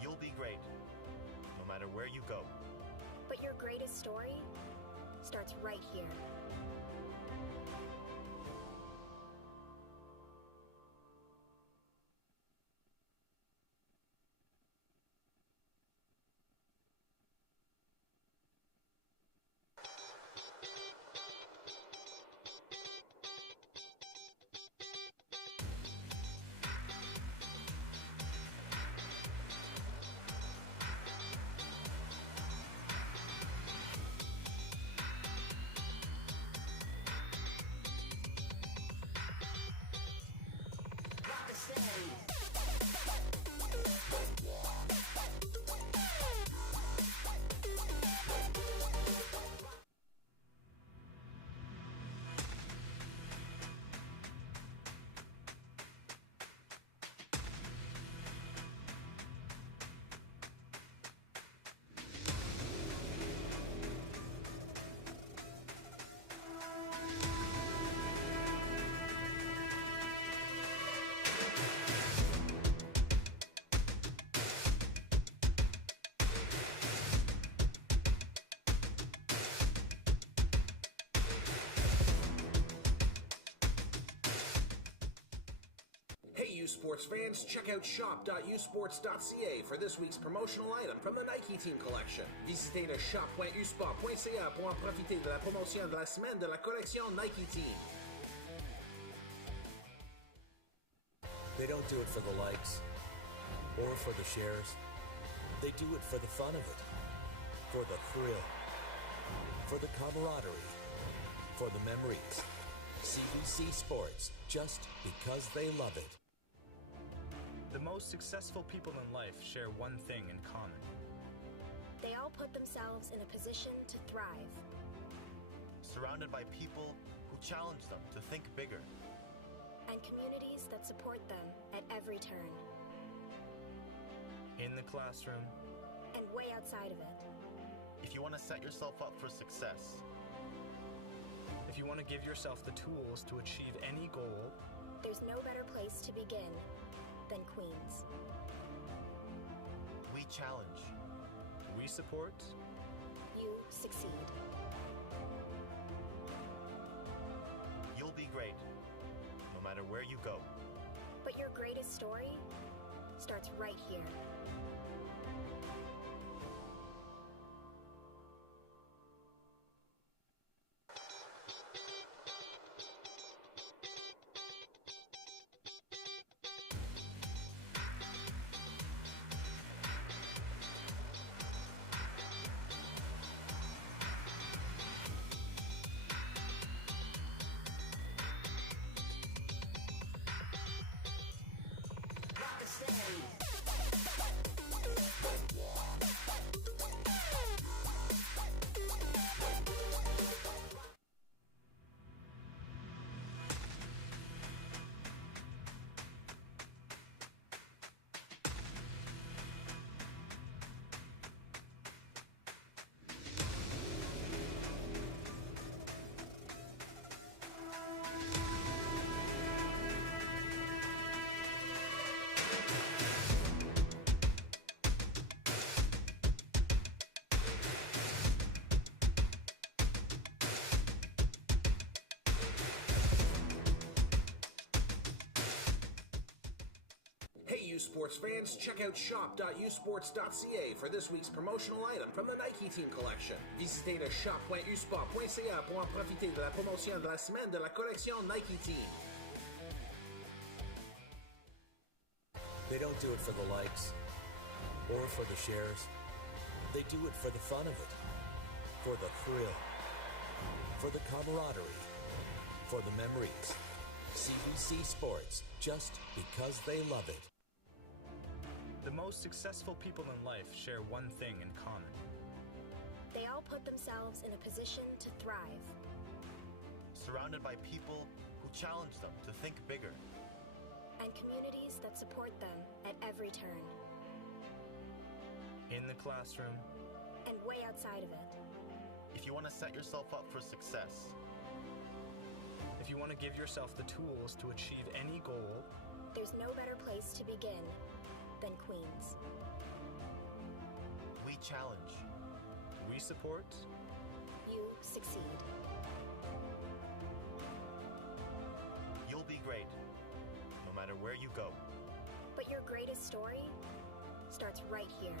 You'll be great, no matter where you go. But your greatest story starts right here. Hey, U Sports fans, check out shop.usports.ca for this week's promotional item from the Nike Team collection. Visitez le shop.usport.ca pour en profiter de la promotion de la semaine de la collection Nike Team. They don't do it for the likes or for the shares. They do it for the fun of it, for the thrill, for the camaraderie, for the memories. CBC Sports, just because they love it. The most successful people in life share one thing in common. They all put themselves in a position to thrive. Surrounded by people who challenge them to think bigger. And communities that support them at every turn. In the classroom. And way outside of it. If you want to set yourself up for success. If you want to give yourself the tools to achieve any goal. There's no better place to begin than Queens. We challenge. We support. You succeed. You'll be great, no matter where you go. But your greatest story starts right here. Hey, U Sports fans, check out shop.usports.ca for this week's promotional item from the Nike Team collection. Visitez le shop.usport.ca pour en profiter de la promotion de la semaine de la collection Nike Team. They don't do it for the likes or for the shares. They do it for the fun of it, for the thrill, for the camaraderie, for the memories. CBC Sports, just because they love it. The most successful people in life share one thing in common. They all put themselves in a position to thrive. Surrounded by people who challenge them to think bigger. And communities that support them at every turn. In the classroom. And way outside of it. If you want to set yourself up for success, if you want to give yourself the tools to achieve any goal, there's no better place to begin than Queens. we challenge. we support. You succeed. You'll be great, no matter where you go. But your greatest story starts right here.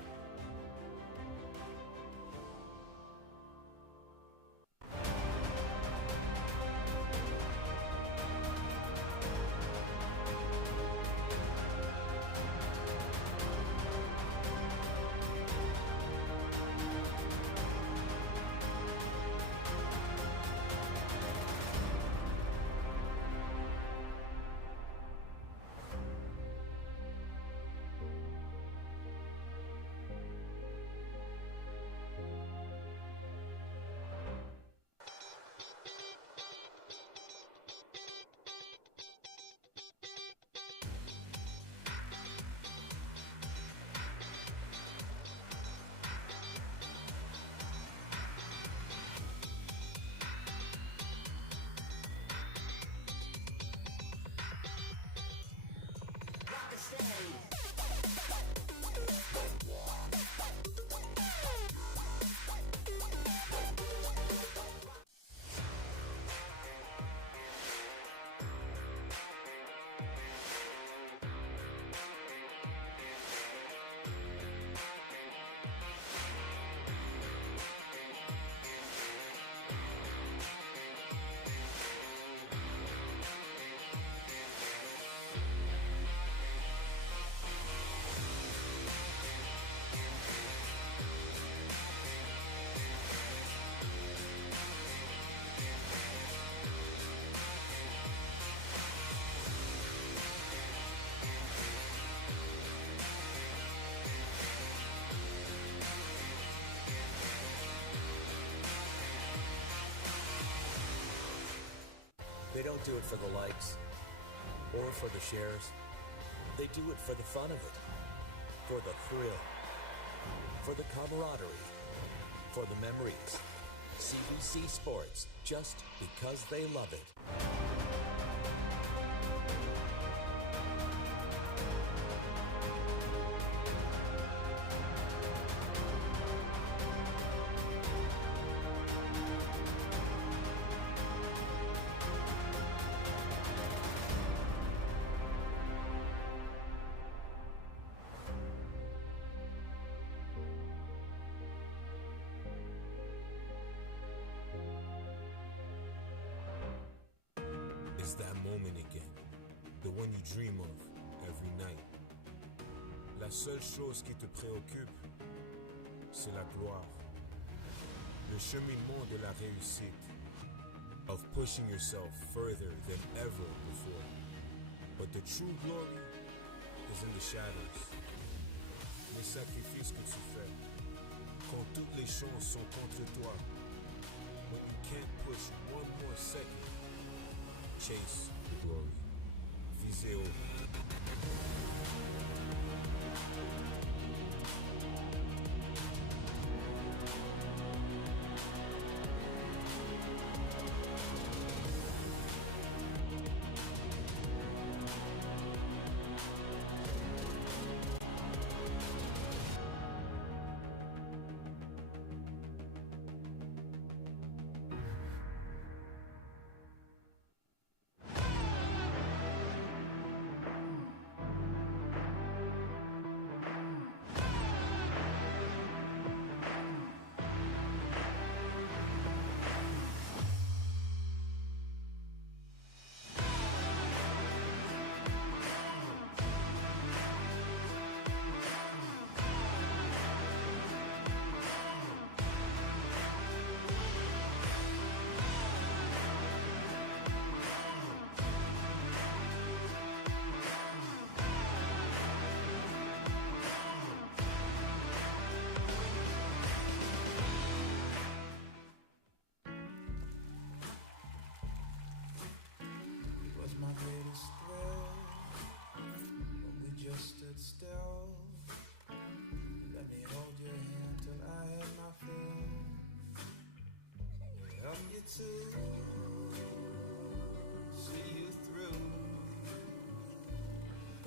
They don't do it for the likes or for the shares. They do it for the fun of it, for the thrill, for the camaraderie, for the memories. CBC Sports, just because they love it. It's that moment again, the one you dream of every night. La seule chose qui te préoccupe, c'est la gloire. Le cheminement de la réussite, of pushing yourself further than ever before. But the true glory is in the shadows. Les sacrifices que tu fais, quand toutes les chances sont contre toi, when you can't push one more second. Chase the glory. Visez haut.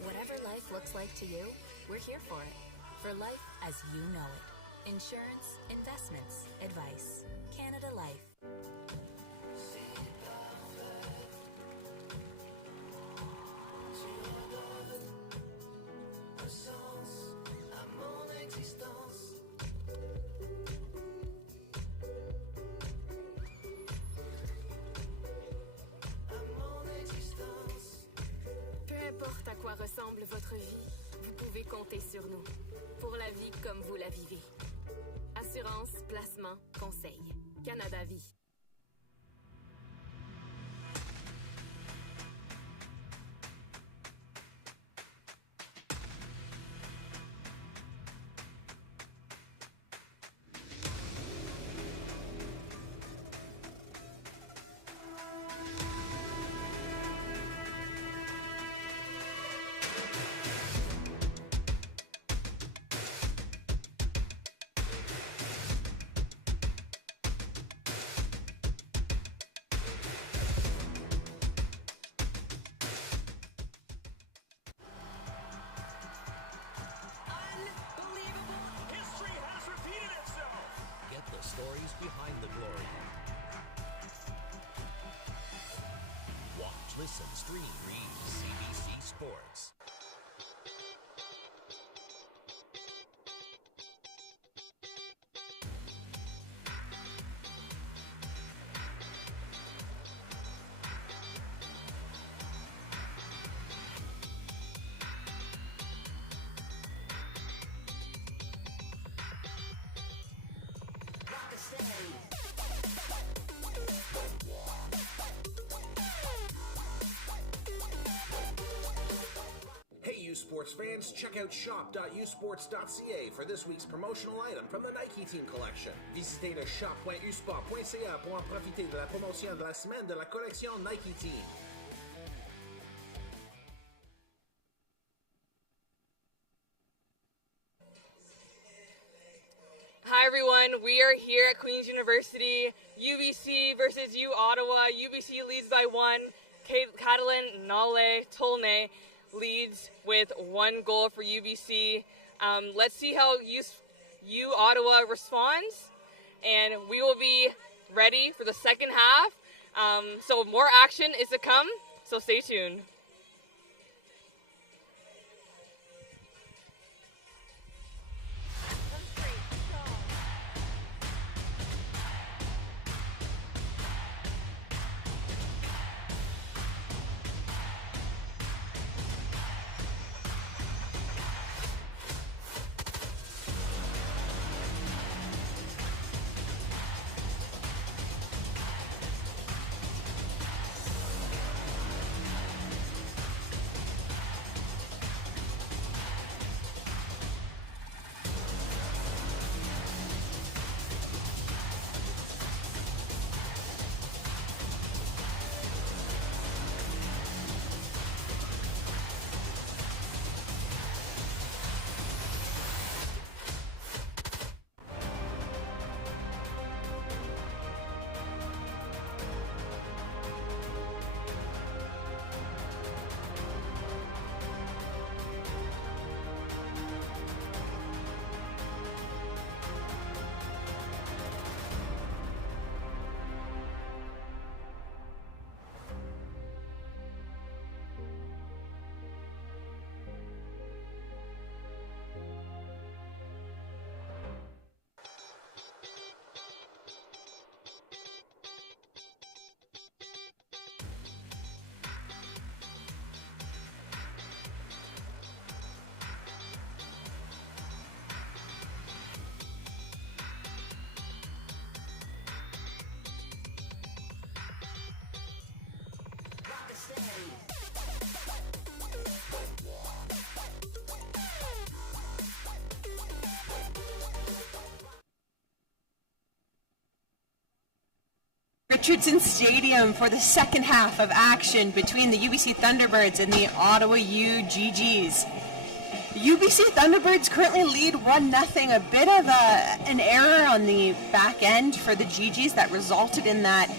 Whatever life looks like to you, we're here for it. For life as you know it. Insurance, investments, advice. Canada Life. Peu importe à quoi ressemble votre vie, vous pouvez compter sur nous. Pour la vie comme vous la vivez. Assurance, placement, conseil. Canada Vie. Stories behind the glory. Watch, listen, stream, read CBC Sports. Hey, U Sports fans, check out shop.usports.ca for this week's promotional item from the Nike Team Collection. Visitez le shop.usport.ca pour en profiter de la promotion de la semaine de la collection Nike Team. Hi everyone, we are here at Queen's University, UBC versus U Ottawa. UBC leads by 1. Catalan Nale Tolne leads with 1 goal for UBC. Let's see how U Ottawa responds, and we will be ready for the second half. So more action is to come, so stay tuned. Richardson Stadium for the second half of action between the UBC Thunderbirds and the Ottawa UGGs. UBC Thunderbirds currently lead 1-0. A bit of an error on the back end for the GGs that resulted in that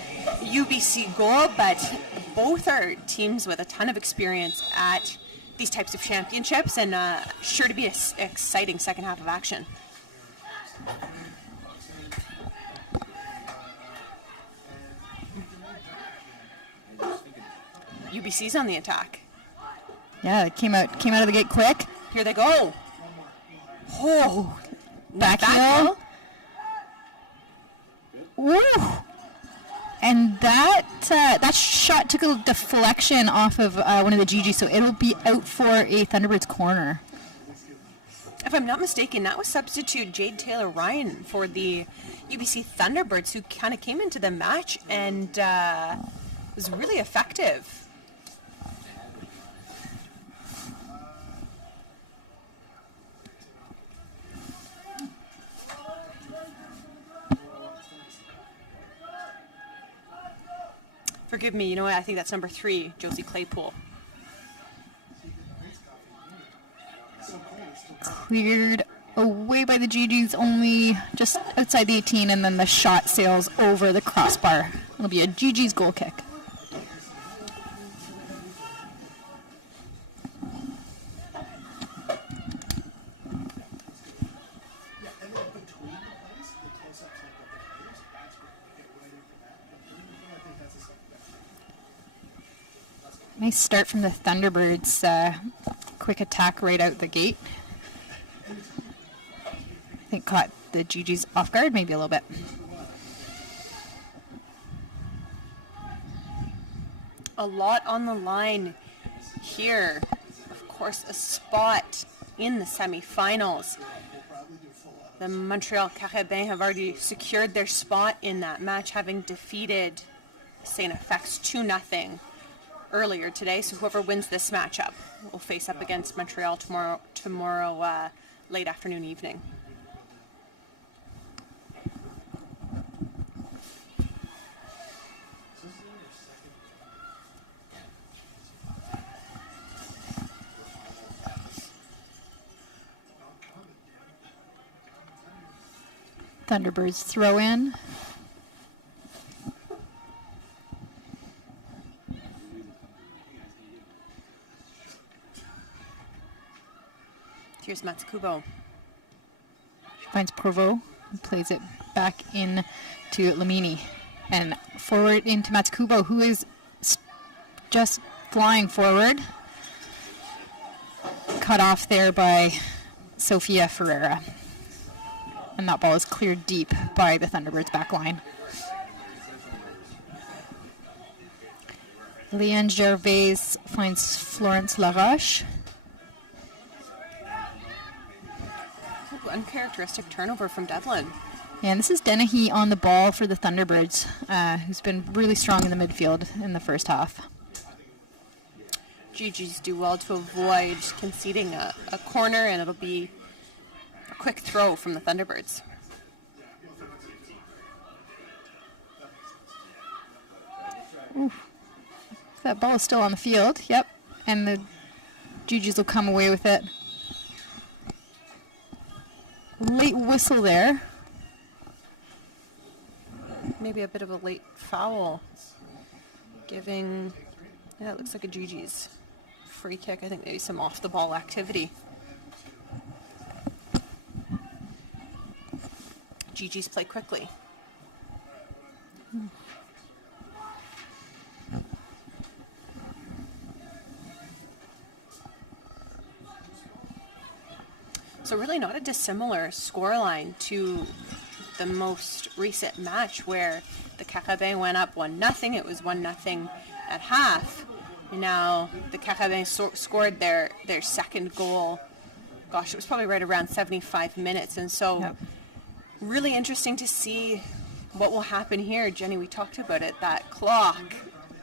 UBC goal, but both are teams with a ton of experience at these types of championships, and sure to be an exciting second half of action. UBC's on the attack. Yeah, it came out of the gate quick. Here they go. Oh, back heel. Ooh. And that shot took a deflection off of one of the GGs, so it'll be out for a Thunderbirds corner. If I'm not mistaken, that was substitute Jade Taylor-Ryan for the UBC Thunderbirds, who kind of came into the match and was really effective. Forgive me, you know what? I think that's number 3, Josie Claypool. Cleared away by the GGs, only just outside the 18, and then the shot sails over the crossbar. It'll be a GG's goal kick. Nice start from the Thunderbirds. Quick attack right out the gate. I think caught the GGs off guard maybe a little bit. A lot on the line here. Of course, a spot in the semifinals. The Montreal Carabins have already secured their spot in that match, having defeated St. FX 2-0 earlier today. So whoever wins this matchup will face up against Montreal tomorrow late afternoon, evening. Thunderbirds throw in. Here's Matsukubo. Finds Provo, who plays it back in to Lamini. And forward into Matsukubo, who is just flying forward. Cut off there by Sofia Ferreira. And that ball is cleared deep by the Thunderbirds back line. Leanne Gervais finds Florence Laroche. Uncharacteristic turnover from Devlin. Yeah, and this is Dennehy on the ball for the Thunderbirds, who's been really strong in the midfield in the first half. GGs do well to avoid conceding a corner, and it'll be a quick throw from the Thunderbirds. Oof. That ball is still on the field, yep, and the GGs will come away with it. Late whistle there. Maybe a bit of a late foul. Giving, yeah, it looks like a GG's free kick. I think maybe some off the ball activity. GG's play quickly. So really not a dissimilar scoreline to the most recent match where the Carabins went up 1-0. It was 1-0 at half. And now the Carabins scored their second goal. Gosh, it was probably right around 75 minutes. And so really interesting to see what will happen here. Jenny, we talked about it, that clock.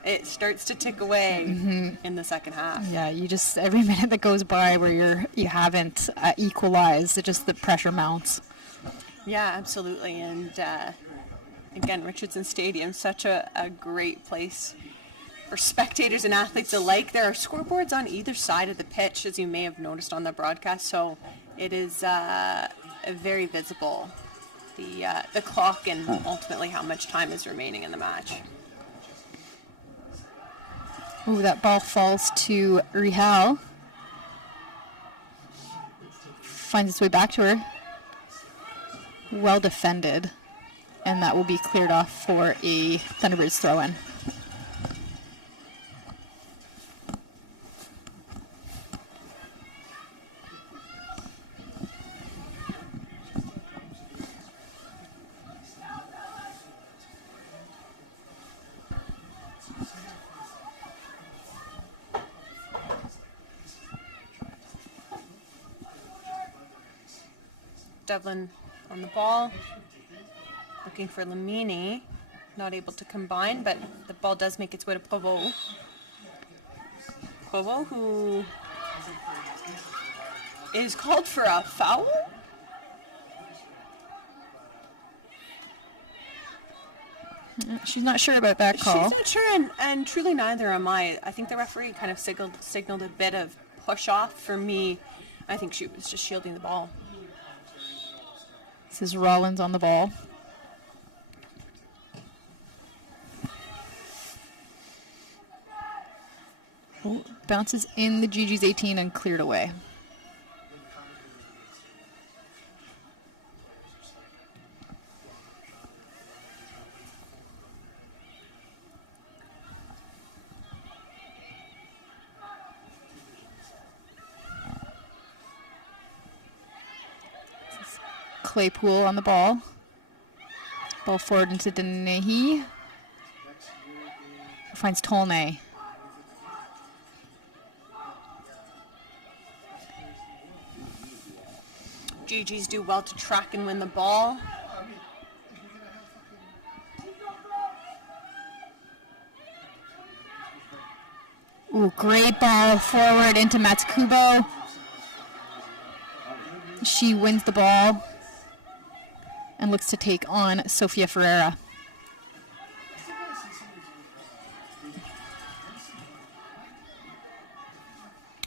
It starts to tick away in the second half. Yeah, you just, every minute that goes by where you haven't equalized, the pressure mounts. Yeah, absolutely. And again, Richardson Stadium, such a great place for spectators and athletes alike. There are scoreboards on either side of the pitch, as you may have noticed on the broadcast. So it is very visible, the clock and ultimately how much time is remaining in the match. Ooh, that ball falls to Rihal. Finds its way back to her. Well defended. And that will be cleared off for a Thunderbirds throw-in. Devlin on the ball, looking for Lamini, not able to combine, but the ball does make its way to Provo. Provo, who is called for a foul? She's not sure about that call. She's not sure, and truly neither am I. I think the referee kind of signaled a bit of push off. For me, I think she was just shielding the ball. This is Rollins on the ball. Oh, bounces in the GG's 18 and cleared away. Claypool on the ball. Ball forward into Denehi. Finds Tolnay. GG's do well to track and win the ball. Ooh, great ball forward into Matsukubo. She wins the ball and looks to take on Sofia Ferreira.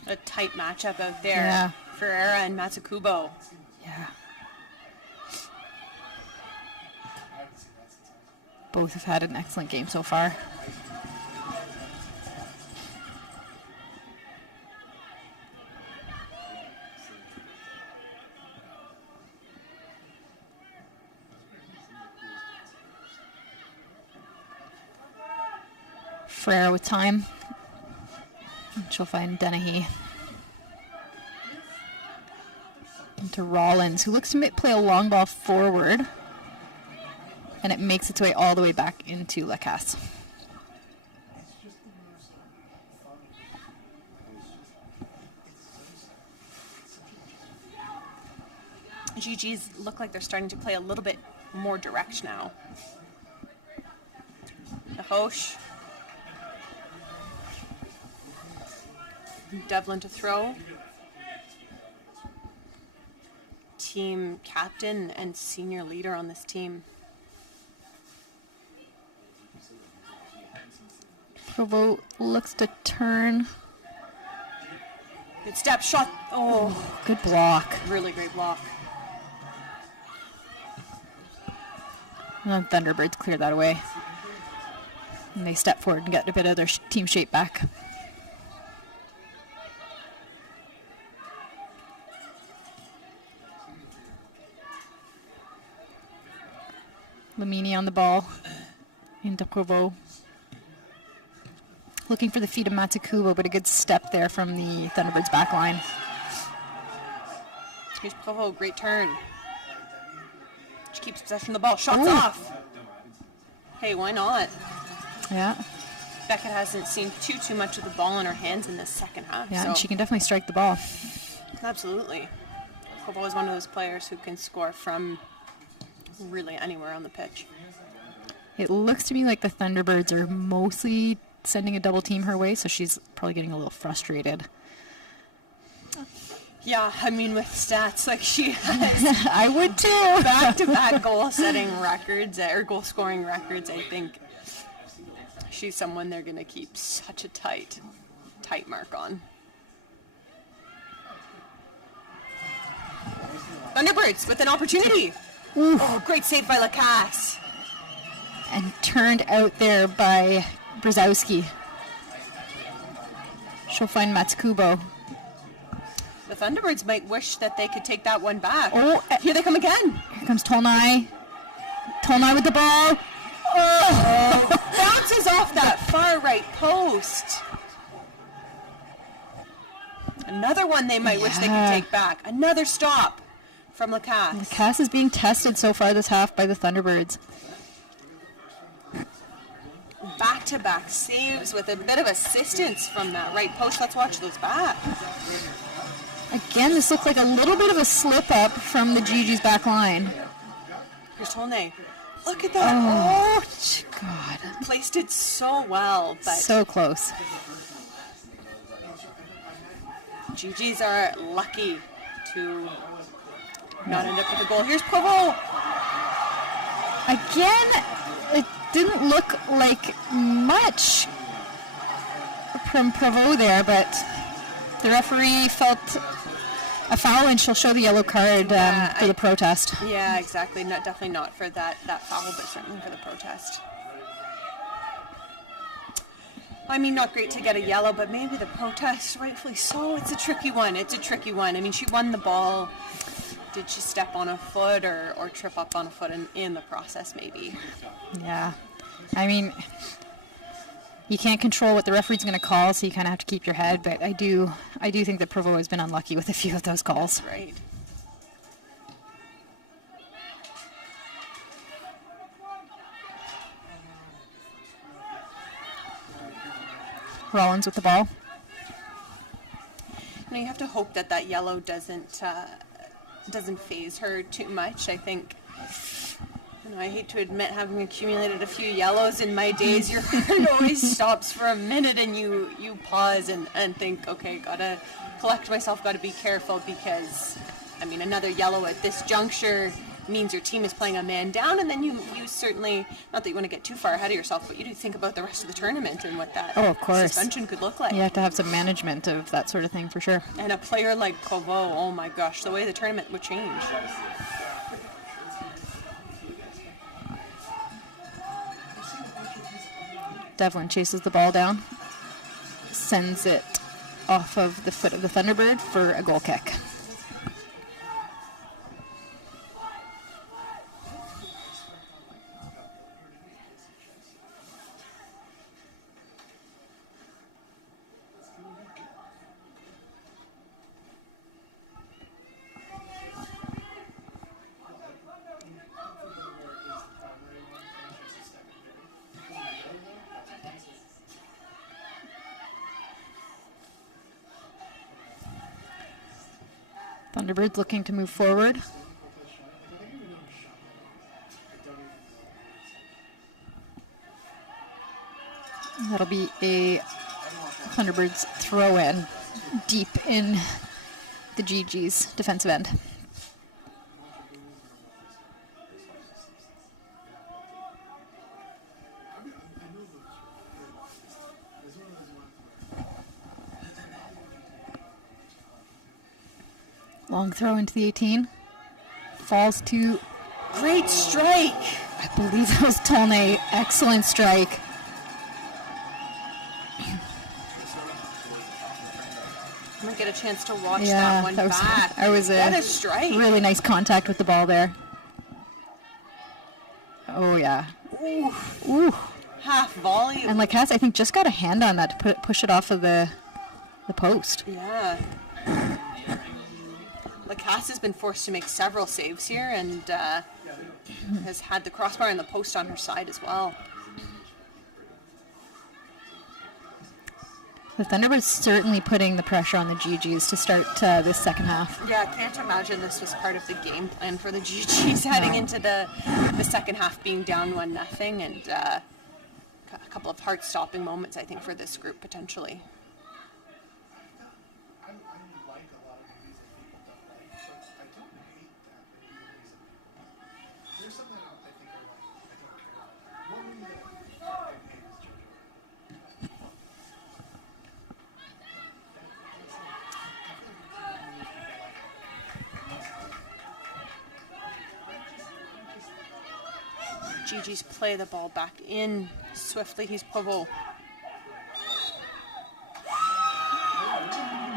A tight matchup out there. Yeah. Ferreira and Matsukubo. Yeah. Both have had an excellent game so far. Ferreira with time. She'll find Dennehy. Into Rollins, who looks to play a long ball forward. And it makes its way all the way back into Lacasse. GG's look like they're starting to play a little bit more direct now. The Hosh. Devlin to throw. Team captain and senior leader on this team. Provo looks to turn. Good step shot. Oh, good block. Really great block. And then Thunderbirds clear that away. And they step forward and get a bit of their team shape back. Lamini on the ball. Into Provo. Looking for the feet of Matsukubo, but a good step there from the Thunderbirds back line. Here's Provo, great turn. She keeps possession of the ball. Shots off. Hey, why not? Yeah. Beckett hasn't seen too much of the ball in her hands in this second half. Yeah, so. and she can definitely strike the ball. Absolutely. Provo is one of those players who can score from really anywhere on the pitch. It looks to me like the Thunderbirds are mostly sending a double team her way, so she's probably getting a little frustrated. Yeah, I mean, with stats like she has, I would too. Back-to-back goal-setting records or goal-scoring records. I think she's someone they're going to keep such a tight mark on. Thunderbirds with an opportunity. Oof. Oh, great save by Lacasse. And turned out there by Brzezowski. She'll find Matsukubo. The Thunderbirds might wish that they could take that one back. Oh, here they come again. Here comes Tolnai. Tolnai with the ball. Oh, bounces off that far right post. Another one they might wish they could take back. Another stop from Lacasse. Lacasse is being tested so far this half by the Thunderbirds. Back-to-back saves with a bit of assistance from that right post. Let's watch those back. Again, this looked like a little bit of a slip-up from the Gigi's back line. Here's Tolnai. Look at that. Oh, God. Placed it so well. But so close. GGs are lucky to not end up with a goal. Here's Provo. Again, it didn't look like much from Provo there, but the referee felt a foul, and she'll show the yellow card for the protest. Yeah, exactly. Definitely not for that foul, but certainly for the protest. I mean, not great to get a yellow, but maybe the protest, rightfully so. It's a tricky one. I mean, she won the ball. Did she step on a foot or trip up on a foot in the process, maybe? Yeah. I mean, you can't control what the referee's going to call, so you kind of have to keep your head, but I do think that Provo has been unlucky with a few of those calls. That's right. Rollins with the ball. You have to hope that yellow doesn't phase her too much. I think, I hate to admit, having accumulated a few yellows in my days, your heart always stops for a minute and you pause and think, okay, gotta collect myself, gotta be careful, because, I mean, another yellow at this juncture means your team is playing a man down, and then you certainly, not that you want to get too far ahead of yourself, but you do think about the rest of the tournament and what that suspension could look like. You have to have some management of that sort of thing for sure. And a player like Provo, oh my gosh, the way the tournament would change. Devlin chases the ball down, sends it off of the foot of the Thunderbird for a goal kick. Thunderbirds looking to move forward. That'll be a Thunderbirds throw-in deep in the GG's defensive end. Long throw into the 18. Falls to... Great strike! I believe that was Tolnai. Excellent strike. I might get a chance to watch that one back. That was a strike. Really nice contact with the ball there. Oh, yeah. Ooh. Ooh. Half volume. And Lacasse, I think, just got a hand on that to push it off of the post. Yeah. Lacasse has been forced to make several saves here and has had the crossbar and the post on her side as well. The Thunderbirds certainly putting the pressure on the GGs to start this second half. Yeah, I can't imagine this was part of the game plan for the GGs heading into the second half, being down 1-0, and a couple of heart-stopping moments, I think, for this group potentially. GG's play the ball back in swiftly. He's Provo.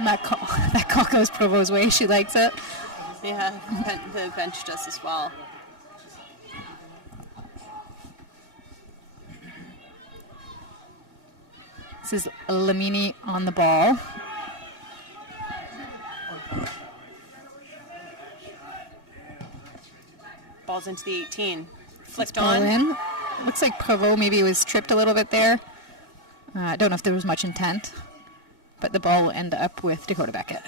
That call goes Provo's way. She likes it. Yeah, the bench does as well. This is Lamini on the ball. Ball's into the 18. Flicked Ball on. in. Looks like Provo maybe was tripped a little bit there. I don't know if there was much intent, but the ball will end up with Dakota Beckett.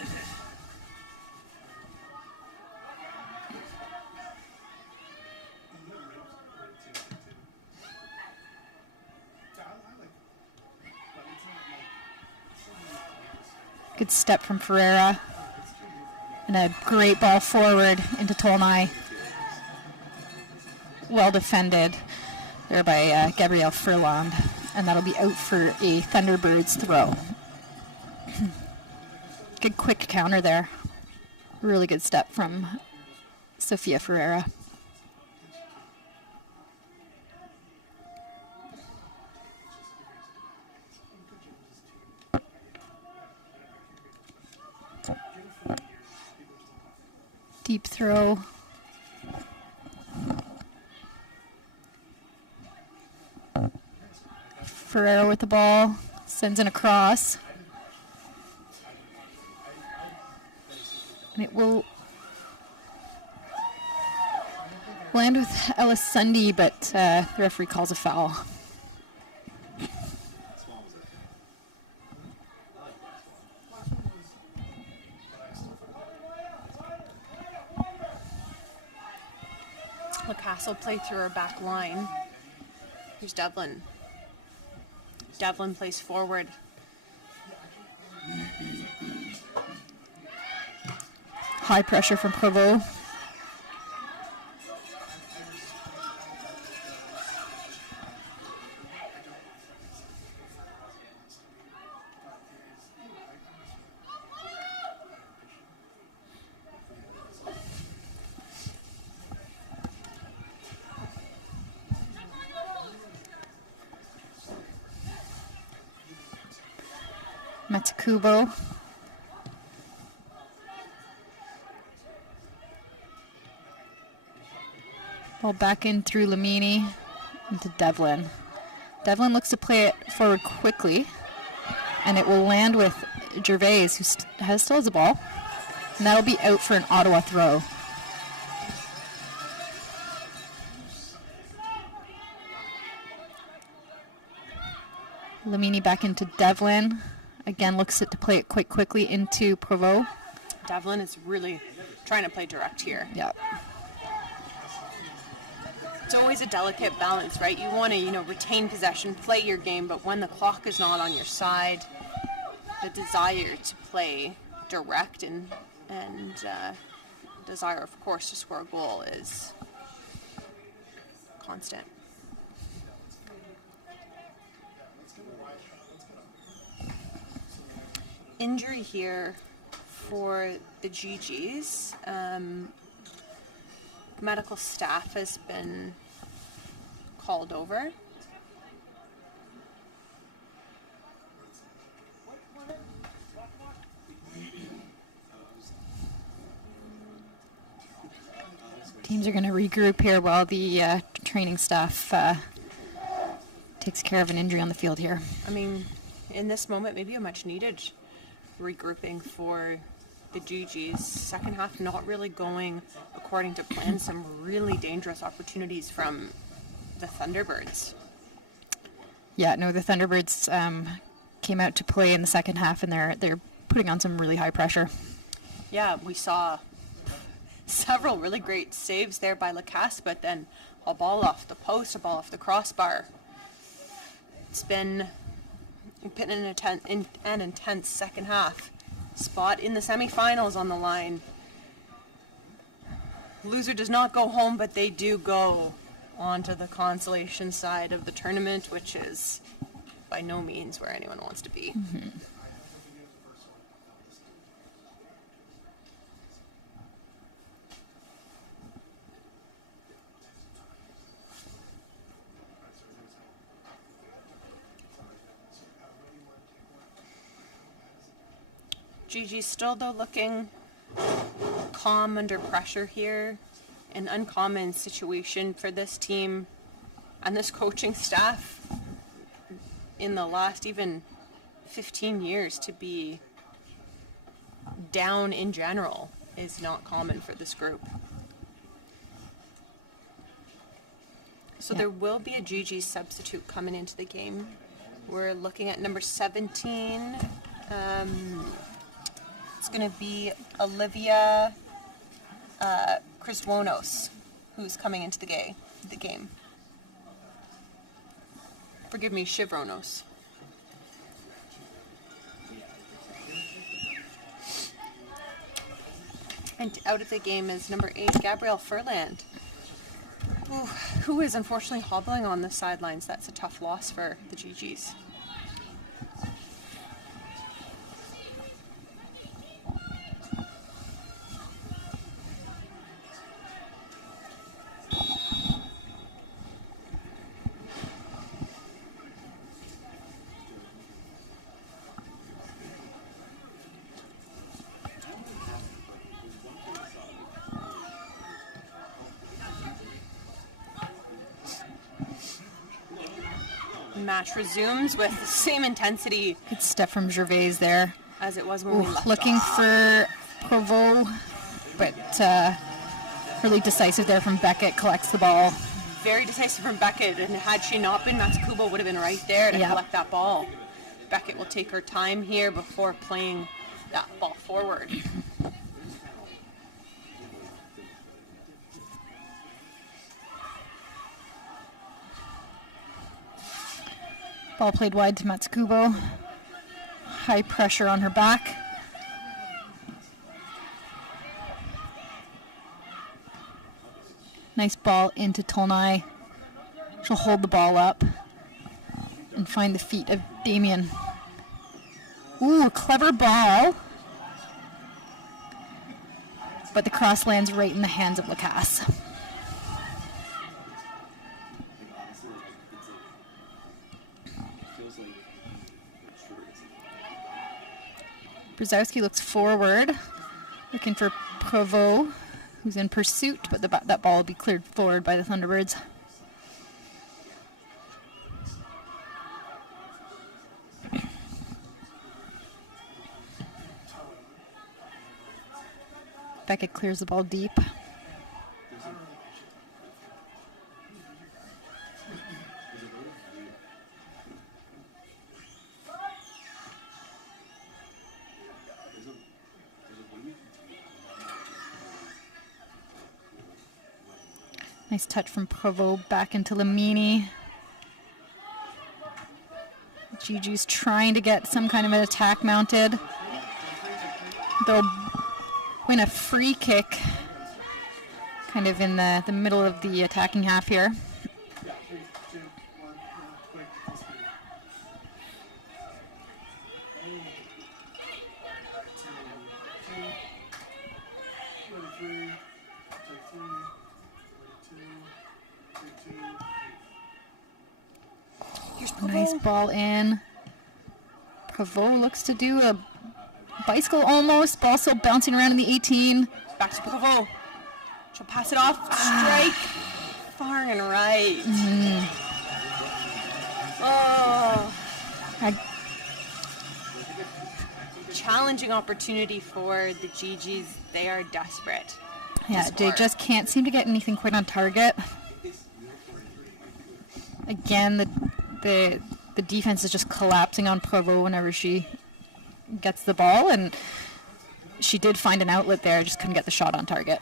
Good step from Ferreira. And a great ball forward into Tolnai. Well defended there by Gabrielle Furland. And that'll be out for a Thunderbirds throw. Good quick counter there. Really good step from Sofia Ferreira. Deep throw. Ferreira with the ball, sends in a cross. And it will land with Ellis Sunday, but the referee calls a foul. Lacasse will play through her back line. Here's Devlin. Devlin plays forward. High pressure from Provo. Matsukubo. Ball back in through Lamini into Devlin. Devlin looks to play it forward quickly, and it will land with Gervais, who still has the ball, and that'll be out for an Ottawa throw. Lamini back into Devlin. Again, looks to play it quite quickly into Provo. Devlin is really trying to play direct here. Yeah. It's always a delicate balance, right? You want to, retain possession, play your game, but when the clock is not on your side, the desire to play direct and desire, of course, to score a goal is constant. Injury here for the GGs. Medical staff has been called over. Teams are going to regroup here while the training staff takes care of an injury on the field here. I mean, in this moment, maybe a much needed regrouping for the GGs. Second half not really going according to plan. Some really dangerous opportunities from the Thunderbirds. Yeah, no, the Thunderbirds came out to play in the second half, and they're putting on some really high pressure. Yeah, we saw several really great saves there by Lacasse, but then a ball off the post, a ball off the crossbar. It's been an intense second half. Spot in the semifinals on the line. Loser does not go home, but they do go onto the consolation side of the tournament, which is by no means where anyone wants to be. Mm-hmm. Gigi still, though, looking calm under pressure here. An uncommon situation for this team and this coaching staff in the last even 15 years to be down in general is not common for this group. So there will be a Gigi substitute coming into the game. We're looking at number 17. It's going to be Olivia Christwonos, who's coming into the game. Forgive me, Shivronos. And out of the game is number 8, Gabrielle Furland, who is unfortunately hobbling on the sidelines. That's a tough loss for the GGs. Match resumes with the same intensity. Good step from Gervais there. As it was when we left looking off. for Provo, but really decisive there from Beckett. Collects the ball. Very decisive from Beckett, and had she not been, Matsukubo would have been right there to collect that ball. Beckett will take her time here before playing that ball forward. Ball played wide to Matsukubo. High pressure on her back. Nice ball into Tolnai. She'll hold the ball up and find the feet of Damien. Ooh, clever ball. But the cross lands right in the hands of Lacasse. Brzezowski looks forward, looking for Provo, who's in pursuit, but that ball will be cleared forward by the Thunderbirds. Beckett clears the ball deep. Nice touch from Provo back into Lamini. Gigi's trying to get some kind of an attack mounted. They'll win a free kick kind of in the middle of the attacking half here. Nice ball in. Provo looks to do a bicycle almost. Ball still bouncing around in the 18. Back to Provo. She'll pass it off. Strike. Far and right. Oh. Challenging opportunity for the GGs. They are desperate. Yeah, they just can't seem to get anything quite on target. Again, the defense is just collapsing on Provo whenever she gets the ball, and she did find an outlet there, just couldn't get the shot on target.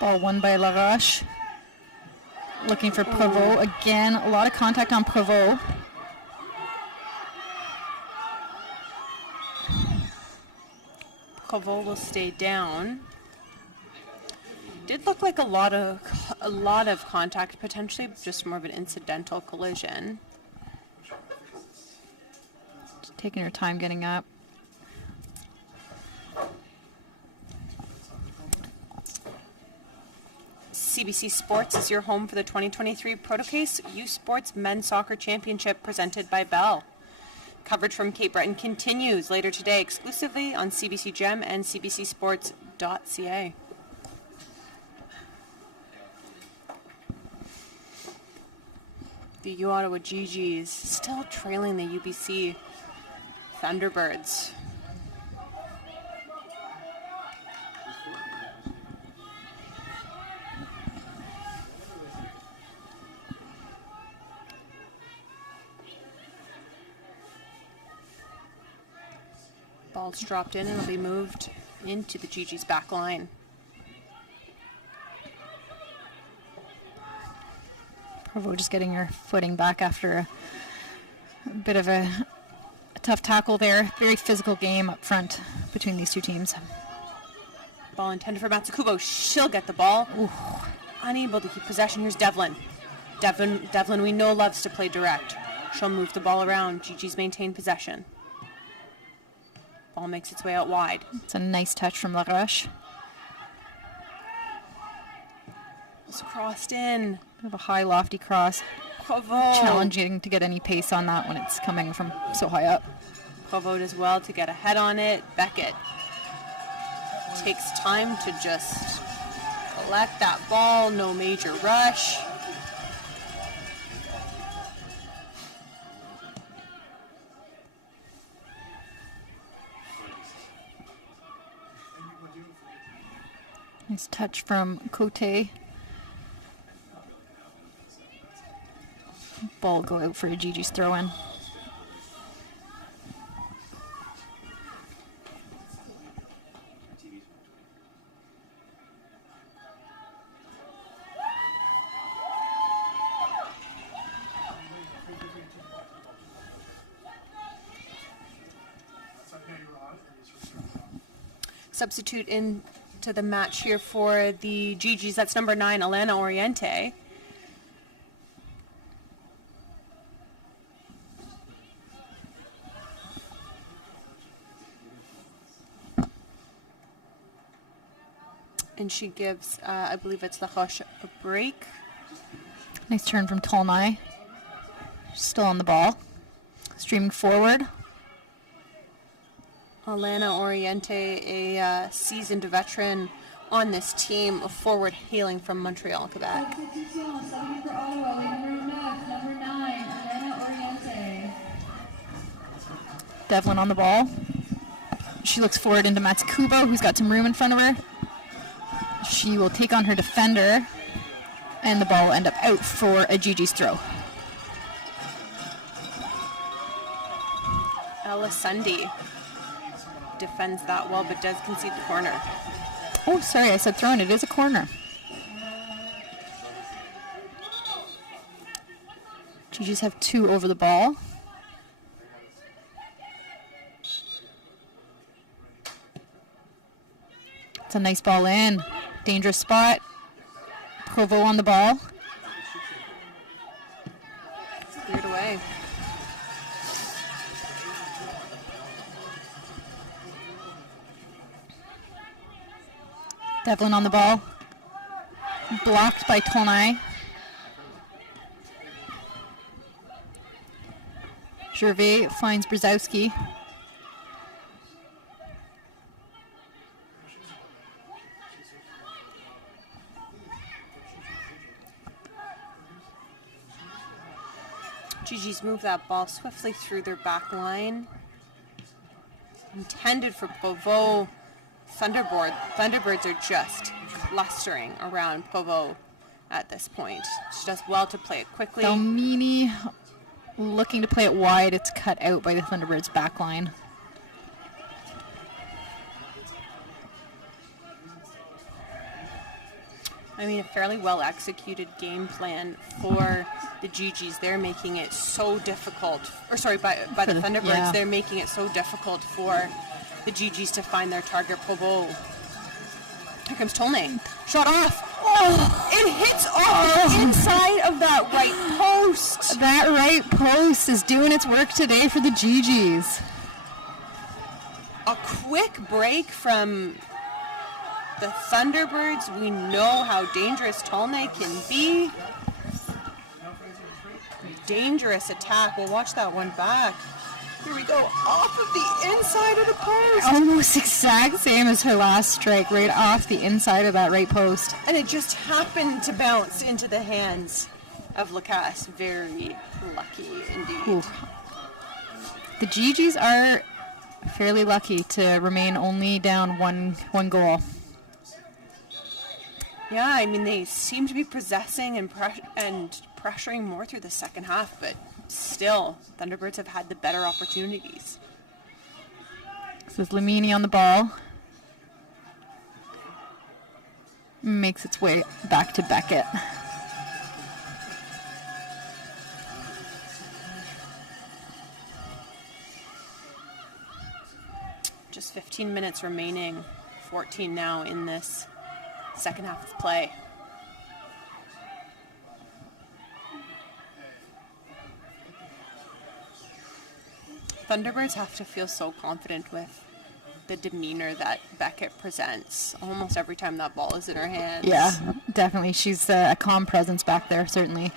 Ball won by Laroche. Looking for Provo. Again, a lot of contact on Provo. Provo will stay down. Did look like a lot of contact, potentially just more of an incidental collision. Just taking her time getting up. CBC Sports is your home for the 2023 Protocase U Sports Men's Soccer Championship presented by Bell. Coverage from Cape Breton continues later today exclusively on CBC Gem and cbcsports.ca. The U Ottawa GGs still trailing the UBC Thunderbirds. Ball's dropped in and will be moved into the GG's back line. Provo just getting her footing back after a bit of a tough tackle there. Very physical game up front between these two teams. Ball intended for Matsukubo. She'll get the ball. Ooh. Unable to keep possession. Here's Devlin. Devlin we know loves to play direct. She'll move the ball around. GG's maintain possession. Ball makes its way out wide. It's a nice touch from LaRoche. It's crossed in. Bit of a high, lofty cross. Provo. Challenging to get any pace on that when it's coming from so high up. Provo does well to get ahead on it. Beckett takes time to just collect that ball. No major rush. Nice touch from Cote. Ball go out for a GG's throw-in. Substitute into the match here for the GGs. That's number 9, Alana Oriente. And she gives, I believe it's LaRoche, a break. Nice turn from Tolnai. Still on the ball. Streaming forward. Alana Oriente, a seasoned veteran on this team, a forward hailing from Montreal, Quebec. Devlin on the ball. She looks forward into Matsukubo, who's got some room in front of her. She will take on her defender, and the ball will end up out for a GG's throw. Ella Sunday defends that well, but does concede the corner. Oh, sorry, I said throw-in. It is a corner. GG's have 2 over the ball. It's a nice ball in. Dangerous spot. Provo on the ball. Cleared away. Devlin on the ball. Blocked by Tonai. Gervais finds Brzezowski. GG's move that ball swiftly through their back line. Intended for Provo. Thunderbirds are just clustering around Provo at this point. She does well to play it quickly. Delmini looking to play it wide. It's cut out by the Thunderbirds' back line. I mean, a fairly well executed game plan for the GGs. They're making it so difficult, or sorry, by the Thunderbirds, yeah. They're making it so difficult for the GGs to find their target. Provo. Here comes Tolnay. Shot off. Oh, it hits off the inside of that right post. That right post is doing its work today for the GGs. A quick break from The Thunderbirds, we know how dangerous Tolnay can be. Dangerous attack. We'll watch that one back. Here we go, off of the inside of the post. Almost exact same as her last strike, right off the inside of that right post. And it just happened to bounce into the hands of Lacasse. Very lucky indeed. Ooh. The GGs are fairly lucky to remain only down one goal. Yeah, I mean, they seem to be possessing and pressuring more through the second half, but still, Thunderbirds have had the better opportunities. This is Lamini on the ball. Makes its way back to Beckett. Just 15 minutes remaining, 14 now in this second half of play. Thunderbirds have to feel so confident with the demeanor that Beckett presents almost every time that ball is in her hands. Yeah, definitely. She's a calm presence back there, certainly.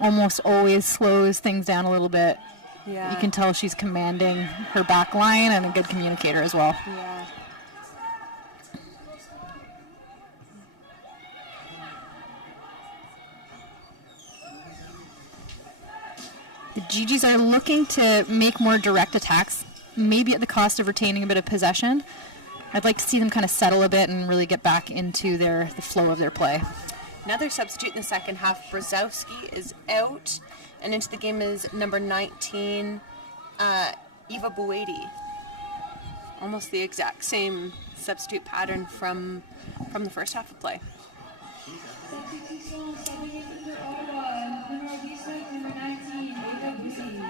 Almost always slows things down a little bit. Yeah. You can tell she's commanding her back line and a good communicator as well. Yeah. The GGs are looking to make more direct attacks, maybe at the cost of retaining a bit of possession. I'd like to see them kind of settle a bit and really get back into the flow of their play. Another substitute in the second half, Brzezowski, is out, and into the game is number 19, Eva Buedi. Almost the exact same substitute pattern from the first half of play. Substitution for Ottawa, number 19, Eva Buedi.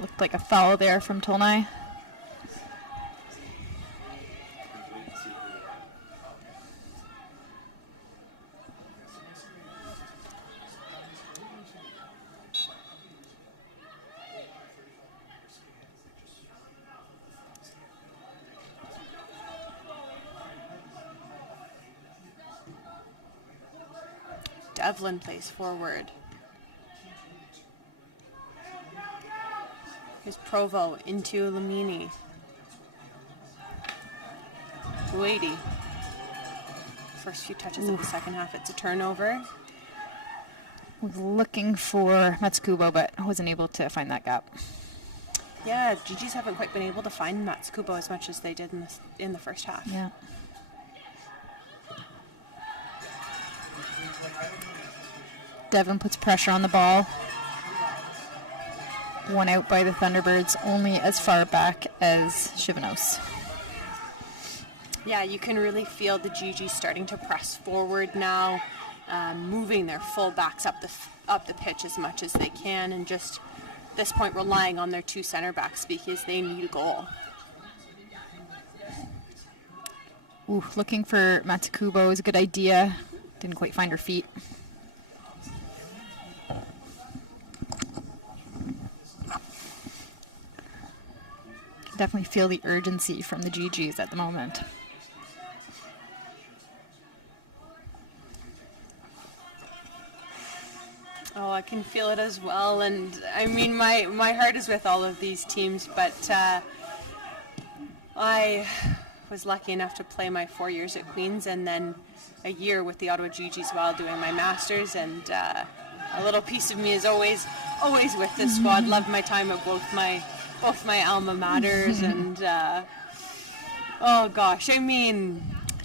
Looked like a foul there from Tolnay. Devlin plays forward. Here's Provo into Lamini. Buedi. First few touches of the second half, it's a turnover. Was looking for Matsukubo, but wasn't able to find that gap. Yeah, GGs haven't quite been able to find Matsukubo as much as they did in the first half. Yeah. Devlin puts pressure on the ball. One out by the Thunderbirds, only as far back as Chivanos. Yeah, you can really feel the GG starting to press forward now, moving their full backs up the pitch as much as they can, and just at this point relying on their two center backs because they need a goal. Ooh, looking for Matsukubo is a good idea. Didn't quite find her feet. Definitely feel the urgency from the GGs at the moment. Oh, I can feel it as well, and I mean, my heart is with all of these teams, but I was lucky enough to play my 4 years at Queen's and then a year with the Ottawa GGs while doing my Masters, and a little piece of me is always with this squad. Loved my time at both my alma maters, and oh gosh, I mean,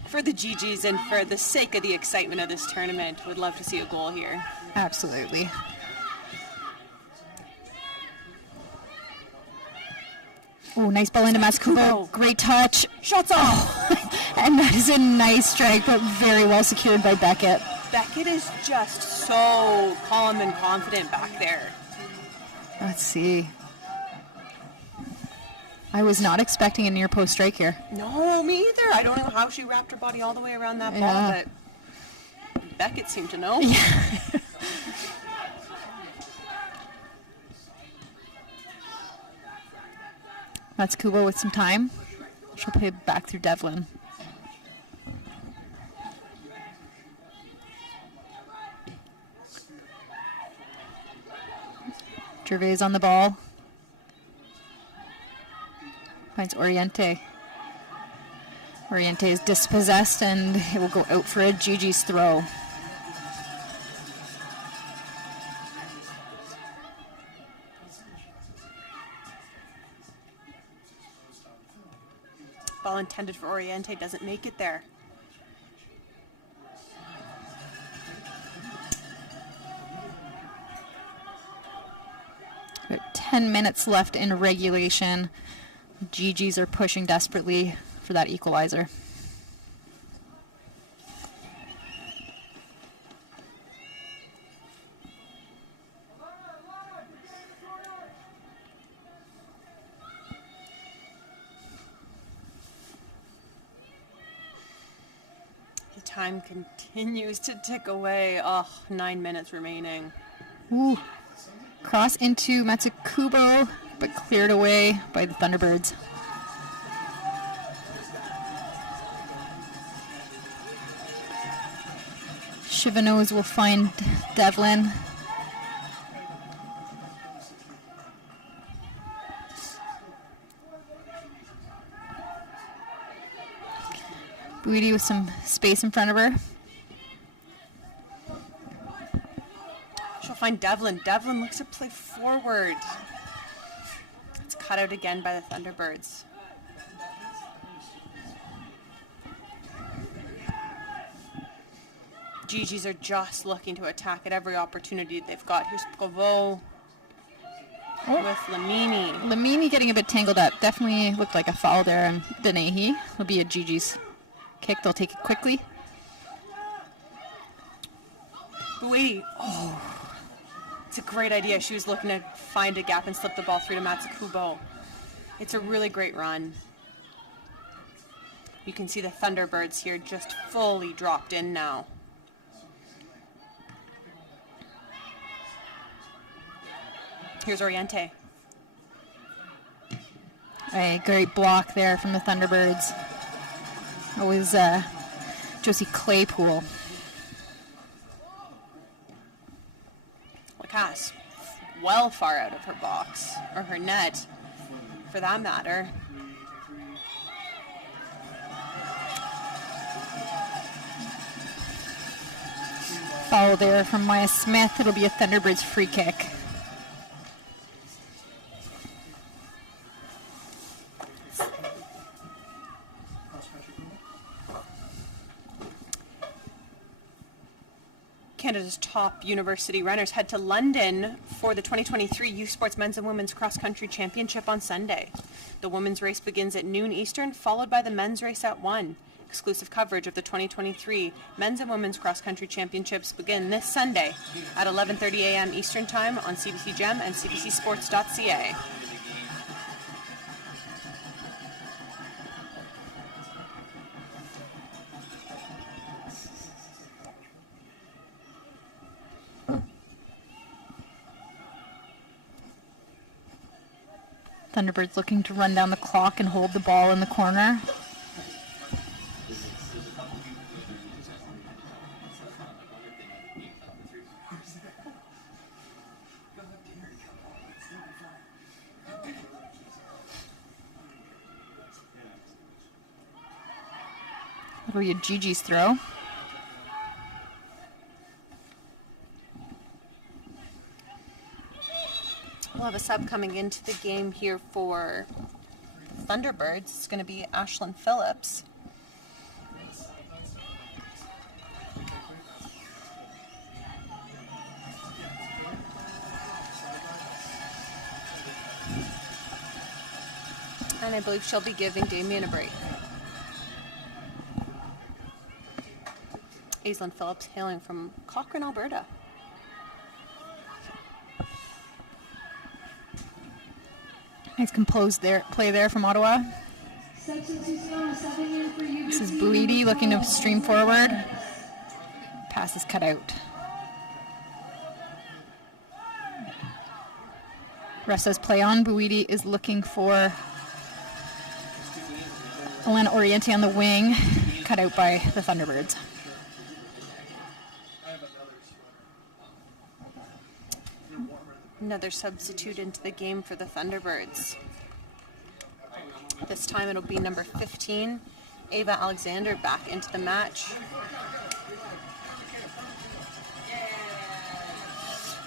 for the GGs and for the sake of the excitement of this tournament, would love to see a goal here. Absolutely. Oh, nice ball into Matsukubo. Great touch. Shots off. And that is a nice strike, but very well secured by Beckett. Beckett is just so calm and confident back there. Let's see. I was not expecting a near post strike here. No, me either. I don't know how she wrapped her body all the way around that ball, but Beckett seemed to know. Yeah. That's Kubo with some time. She'll play back through Devlin. Gervais on the ball. Finds Oriente. Oriente is dispossessed and it will go out for a Gigi's throw. Ball intended for Oriente doesn't make it there. About 10 minutes left in regulation. GGs are pushing desperately for that equalizer. The time continues to tick away. Oh, 9 minutes remaining. Ooh. Cross into Matsukubo, but cleared away by the Thunderbirds. Chivanos will find Devlin. Bouidi with some space in front of her. She'll find Devlin. Devlin looks to play forward. It's cut out again by the Thunderbirds. GGs are just looking to attack at every opportunity they've got. Here's Provo with Lamini. Lamini getting a bit tangled up. Definitely looked like a foul there on Denehi. Will be a GG's kick. They'll take it quickly. Bouidi. Oh, it's a great idea. She was looking to find a gap and slip the ball through to Matsukubo. It's a really great run. You can see the Thunderbirds here just fully dropped in now. Here's Oriente. A great block there from the Thunderbirds. Always Josie Claypool. Lacasse, well far out of her box, or her net, for that matter. Foul there from Maya Smith. It'll be a Thunderbirds free kick. Canada's top university runners head to London for the 2023 Youth Sports Men's and Women's Cross Country Championship on Sunday. The women's race begins at noon Eastern, followed by the men's race at 1. Exclusive coverage of the 2023 Men's and Women's Cross Country Championships begin this Sunday at 11:30 a.m. Eastern Time on CBC Gem and cbcsports.ca. Thunderbirds looking to run down the clock and hold the ball in the corner. That'll be a Gigi's throw. We'll have a sub coming into the game here for Thunderbirds. It's going to be Ashlyn Phillips. And I believe she'll be giving Damien a break. Aislinn Phillips hailing from Cochrane, Alberta. Nice composed play there from Ottawa. This is Bouidi looking to stream forward. Pass is cut out. Rest says play on. Bouidi is looking for Elena Oriente on the wing, cut out by the Thunderbirds. Another substitute into the game for the Thunderbirds. This time it'll be number 15, Ava Alexander, back into the match.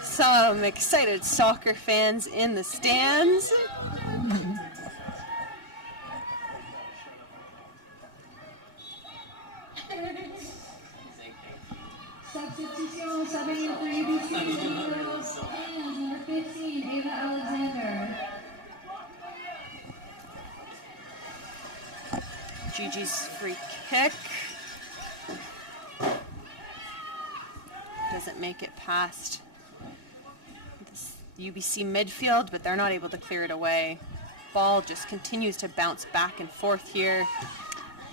Some excited soccer fans in the stands. Substitution subbing in for UBC girls and number 15, Ava Alexander. Gigi's free kick. Doesn't make it past this UBC midfield, but they're not able to clear it away. Ball just continues to bounce back and forth here.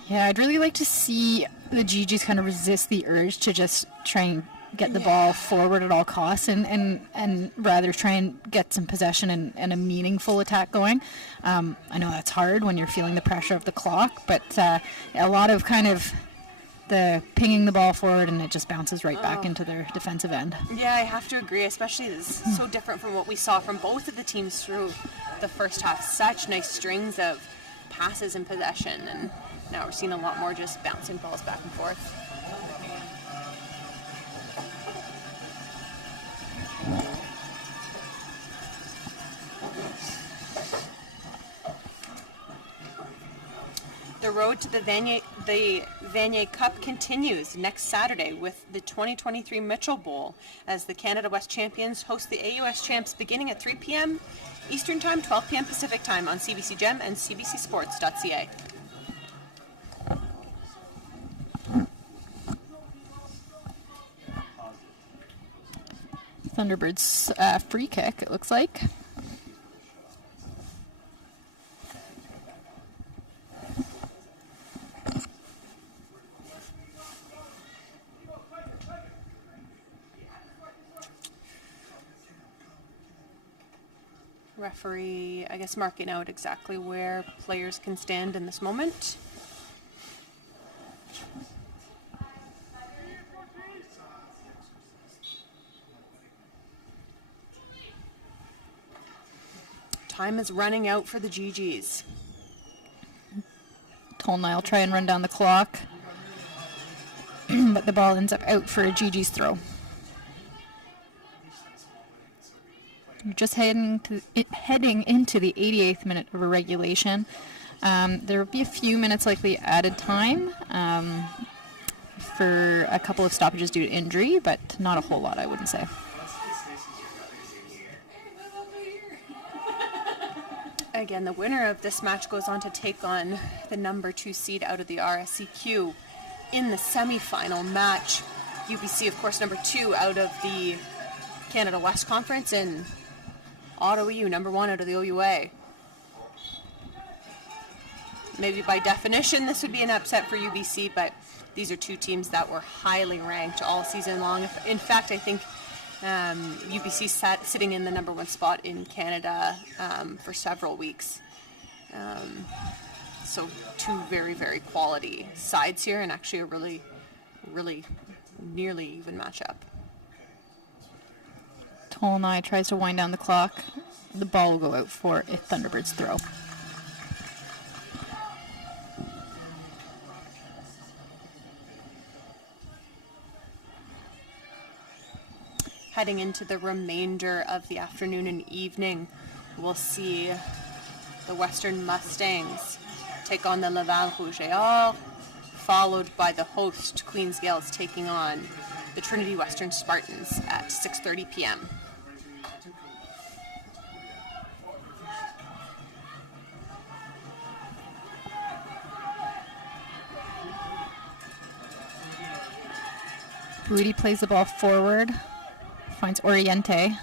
Yeah, I'd really like to see the GGs kind of resist the urge to just try and get the ball forward at all costs and rather try and get some possession and a meaningful attack going. I know that's hard when you're feeling the pressure of the clock, but a lot of kind of the pinging the ball forward and it just bounces right back into their defensive end. Yeah, I have to agree, especially this is so different from what we saw from both of the teams through the first half. Such nice strings of passes and possession, and now we're seeing a lot more just bouncing balls back and forth. The road to the Vanier Cup continues next Saturday with the 2023 Mitchell Bowl as the Canada West champions host the AUS champs beginning at 3 p.m. Eastern Time, 12 p.m. Pacific Time on CBC Gem and cbcsports.ca. Thunderbirds free kick, it looks like. Referee, I guess, marking out exactly where players can stand in this moment. Time is running out for the GGs. Tolnai will try and run down the clock, but the ball ends up out for a GG's throw. You're just heading into the 88th minute of a regulation. There will be a few minutes likely added time for a couple of stoppages due to injury, but not a whole lot, I wouldn't say. Again, the winner of this match goes on to take on the number 2 seed out of the RSCQ in the semifinal match. UBC, of course, number 2 out of the Canada West Conference, and Ottawa U, number 1 out of the OUA. Maybe by definition this would be an upset for UBC, but these are two teams that were highly ranked all season long. In fact, I think UBC sitting in the number 1 spot in Canada for several weeks. So two very, very quality sides here, and actually a really, really nearly even matchup. Tolnai tries to wind down the clock. The ball will go out for a Thunderbirds throw. Heading into the remainder of the afternoon and evening, we'll see the Western Mustangs take on the Laval Rouge et Or, followed by the host Queens Gales taking on the Trinity Western Spartans at 6:30 p.m. Rudy plays the ball forward, finds Oriente.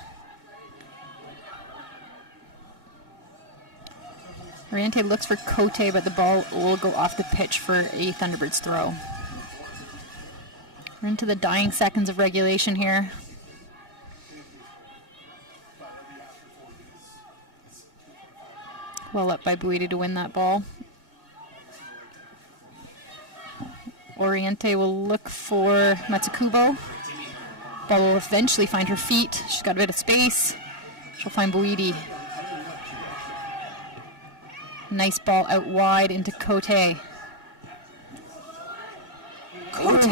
Oriente looks for Cote, but the ball will go off the pitch for a Thunderbirds throw. We're into the dying seconds of regulation here. Well up by Buiti to win that ball. Oriente will look for Matsukubo. Ball will eventually find her feet. She's got a bit of space. She'll find Buidi. Nice ball out wide into Cote. Cote,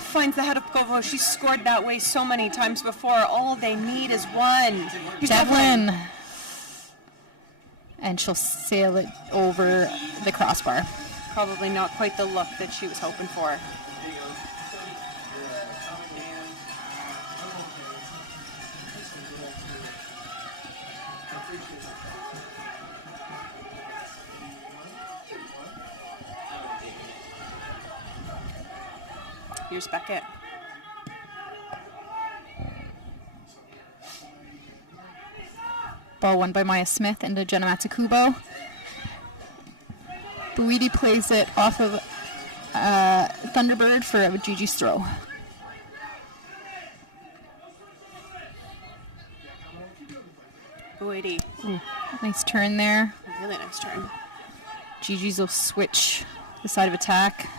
finds the head of Kovo. She's scored that way so many times before. All they need is one. Devlin. And she'll sail it over the crossbar. Probably not quite the look that she was hoping for. Here's Beckett. Ball won by Maya Smith into Jenna Matsukubo. Buidi plays it off of Thunderbird for a Gigi's throw. Buidi. Nice turn there. Really nice turn. Gigi's will switch the side of attack.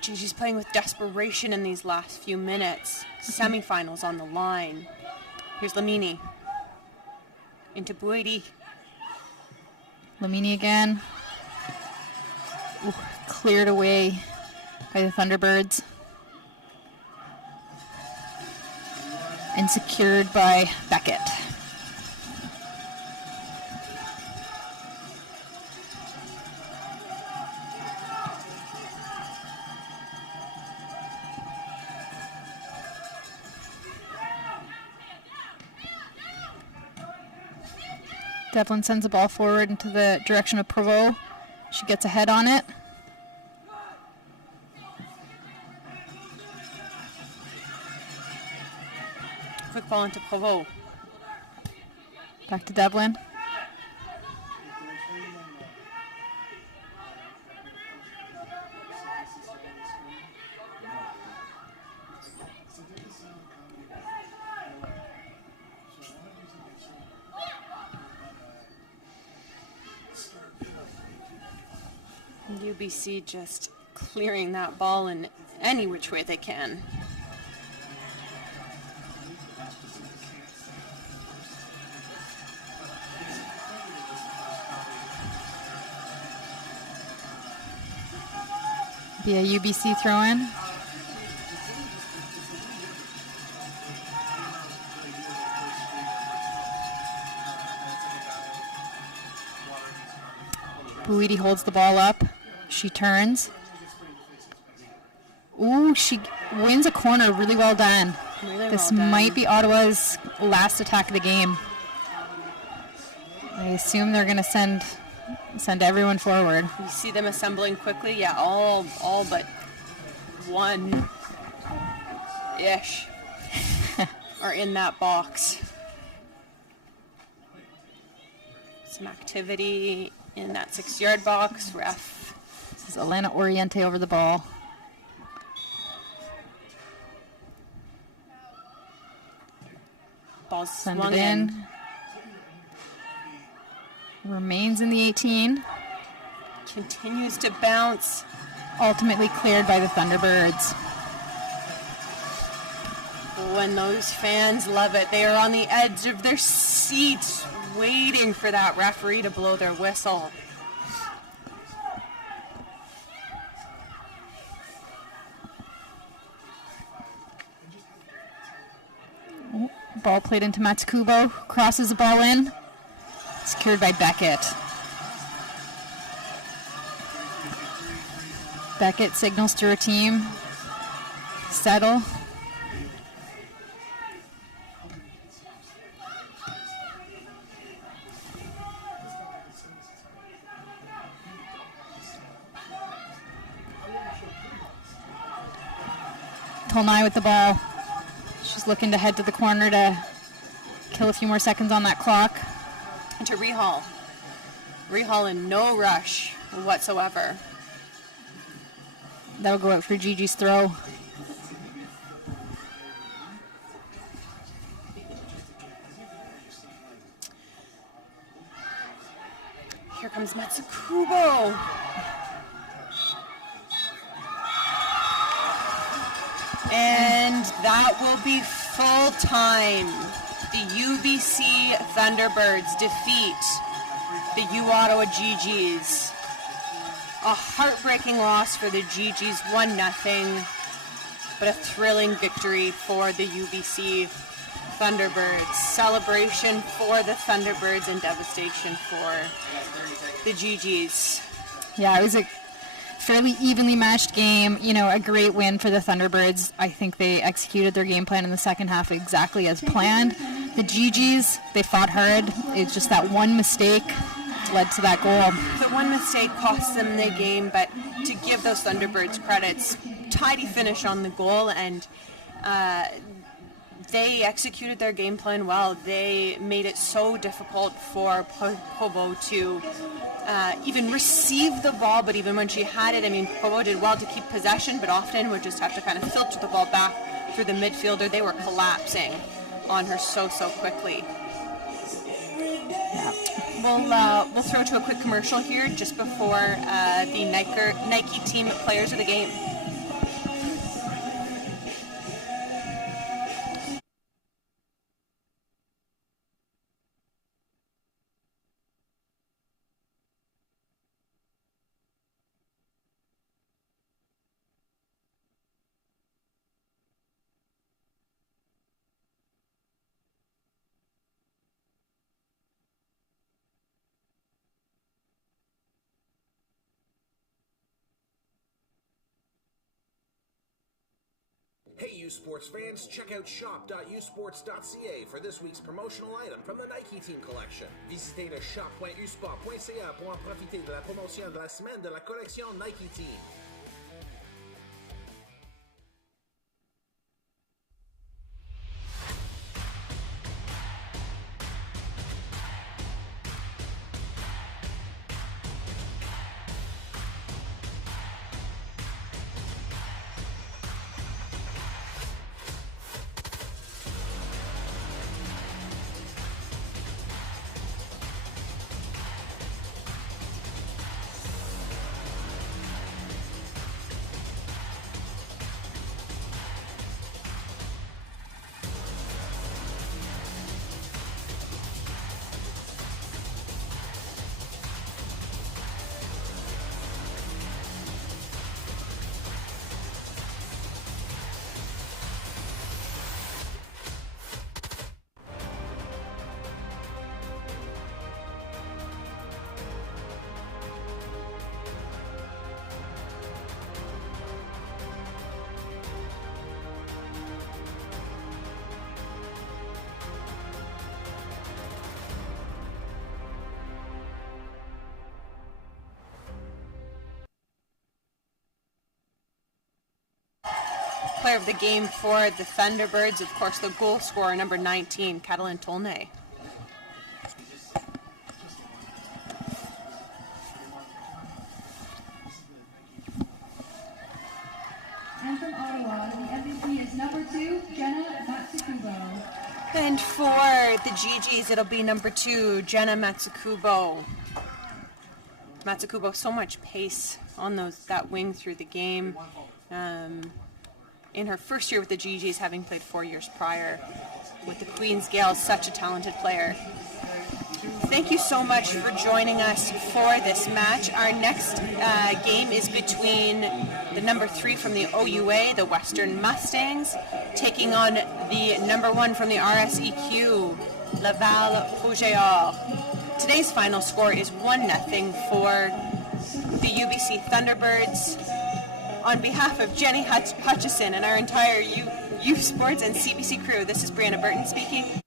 Gigi's playing with desperation in these last few minutes. Semifinals on the line. Here's Lamini. Into Buidi. Lamini again. Ooh, cleared away by the Thunderbirds. And secured by Beckett. Devlin sends the ball forward into the direction of Provo. She gets ahead on it. Quick ball into Provo. Back to Devlin. UBC just clearing that ball in any which way they can. Be a UBC throw-in. Buidi holds the ball up. She turns. Ooh, she wins a corner. Really well done. This might be Ottawa's last attack of the game. I assume they're going to send everyone forward. You see them assembling quickly. Yeah, all but one ish are in that box. Some activity in that 6-yard box. Ref. This is Elena Oriente over the ball. Ball's Send swung it in. Remains in the 18. Continues to bounce. Ultimately cleared by the Thunderbirds. When those fans love it, they are on the edge of their seats waiting for that referee to blow their whistle. Ball played into Matsukubo. Crosses the ball in. Secured by Beckett. Beckett signals to her team. Settle. Tolnai with the ball. She's looking to head to the corner to kill a few more seconds on that clock. And to Rehal. Rehal in no rush whatsoever. That'll go out for Gigi's throw. here comes Matsukubo. And that will be full time. The UBC Thunderbirds defeat the U Ottawa GGs. A heartbreaking loss for the GGs, 1-0, but a thrilling victory for the UBC Thunderbirds. Celebration for the Thunderbirds and devastation for the GGs. Yeah, it was a fairly evenly matched game. You know, a great win for the Thunderbirds. I think they executed their game plan in the second half exactly as planned. The GGs, they fought hard. It's just that one mistake led to that goal. The one mistake cost them the game, but to give those Thunderbirds credits, tidy finish on the goal, and they executed their game plan well. They made it so difficult for Pobo to even receive the ball, but even when she had it, I mean, Pobo did well to keep possession, but often would just have to kind of filter the ball back through the midfielder. They were collapsing on her so quickly. Yeah. We'll throw to a quick commercial here just before the Nike team players of the game. Hey, U Sports fans, check out shop.usports.ca for this week's promotional item from the Nike Team Collection. Visitez le shop.usport.ca pour en profiter de la promotion de la semaine de la collection Nike Team. Player of the game for the Thunderbirds, of course, the goal scorer, number 19, Catalin Tolnay. And from Ottawa, the MVP is number 2, Jenna Matsukubo. And for the GGs, it'll be number 2, Jenna Matsukubo. Matsukubo, so much pace on that wing through the game. In her first year with the GGs, having played 4 years prior with the Queen's Gales, such a talented player. Thank you so much for joining us for this match. Our next game is between the number 3 from the OUA, the Western Mustangs, taking on the number 1 from the RSEQ, Laval Rougeard. Today's final score is 1-0 for the UBC Thunderbirds. On behalf of Jenny Hutchison and our entire U Sports and CBC crew, this is Brianna Burton speaking.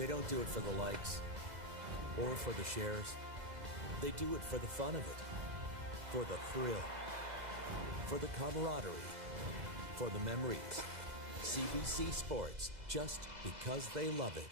They don't do it for the likes or for the shares. They do it for the fun of it, for the thrill, for the camaraderie, for the memories. CBC Sports, just because they love it.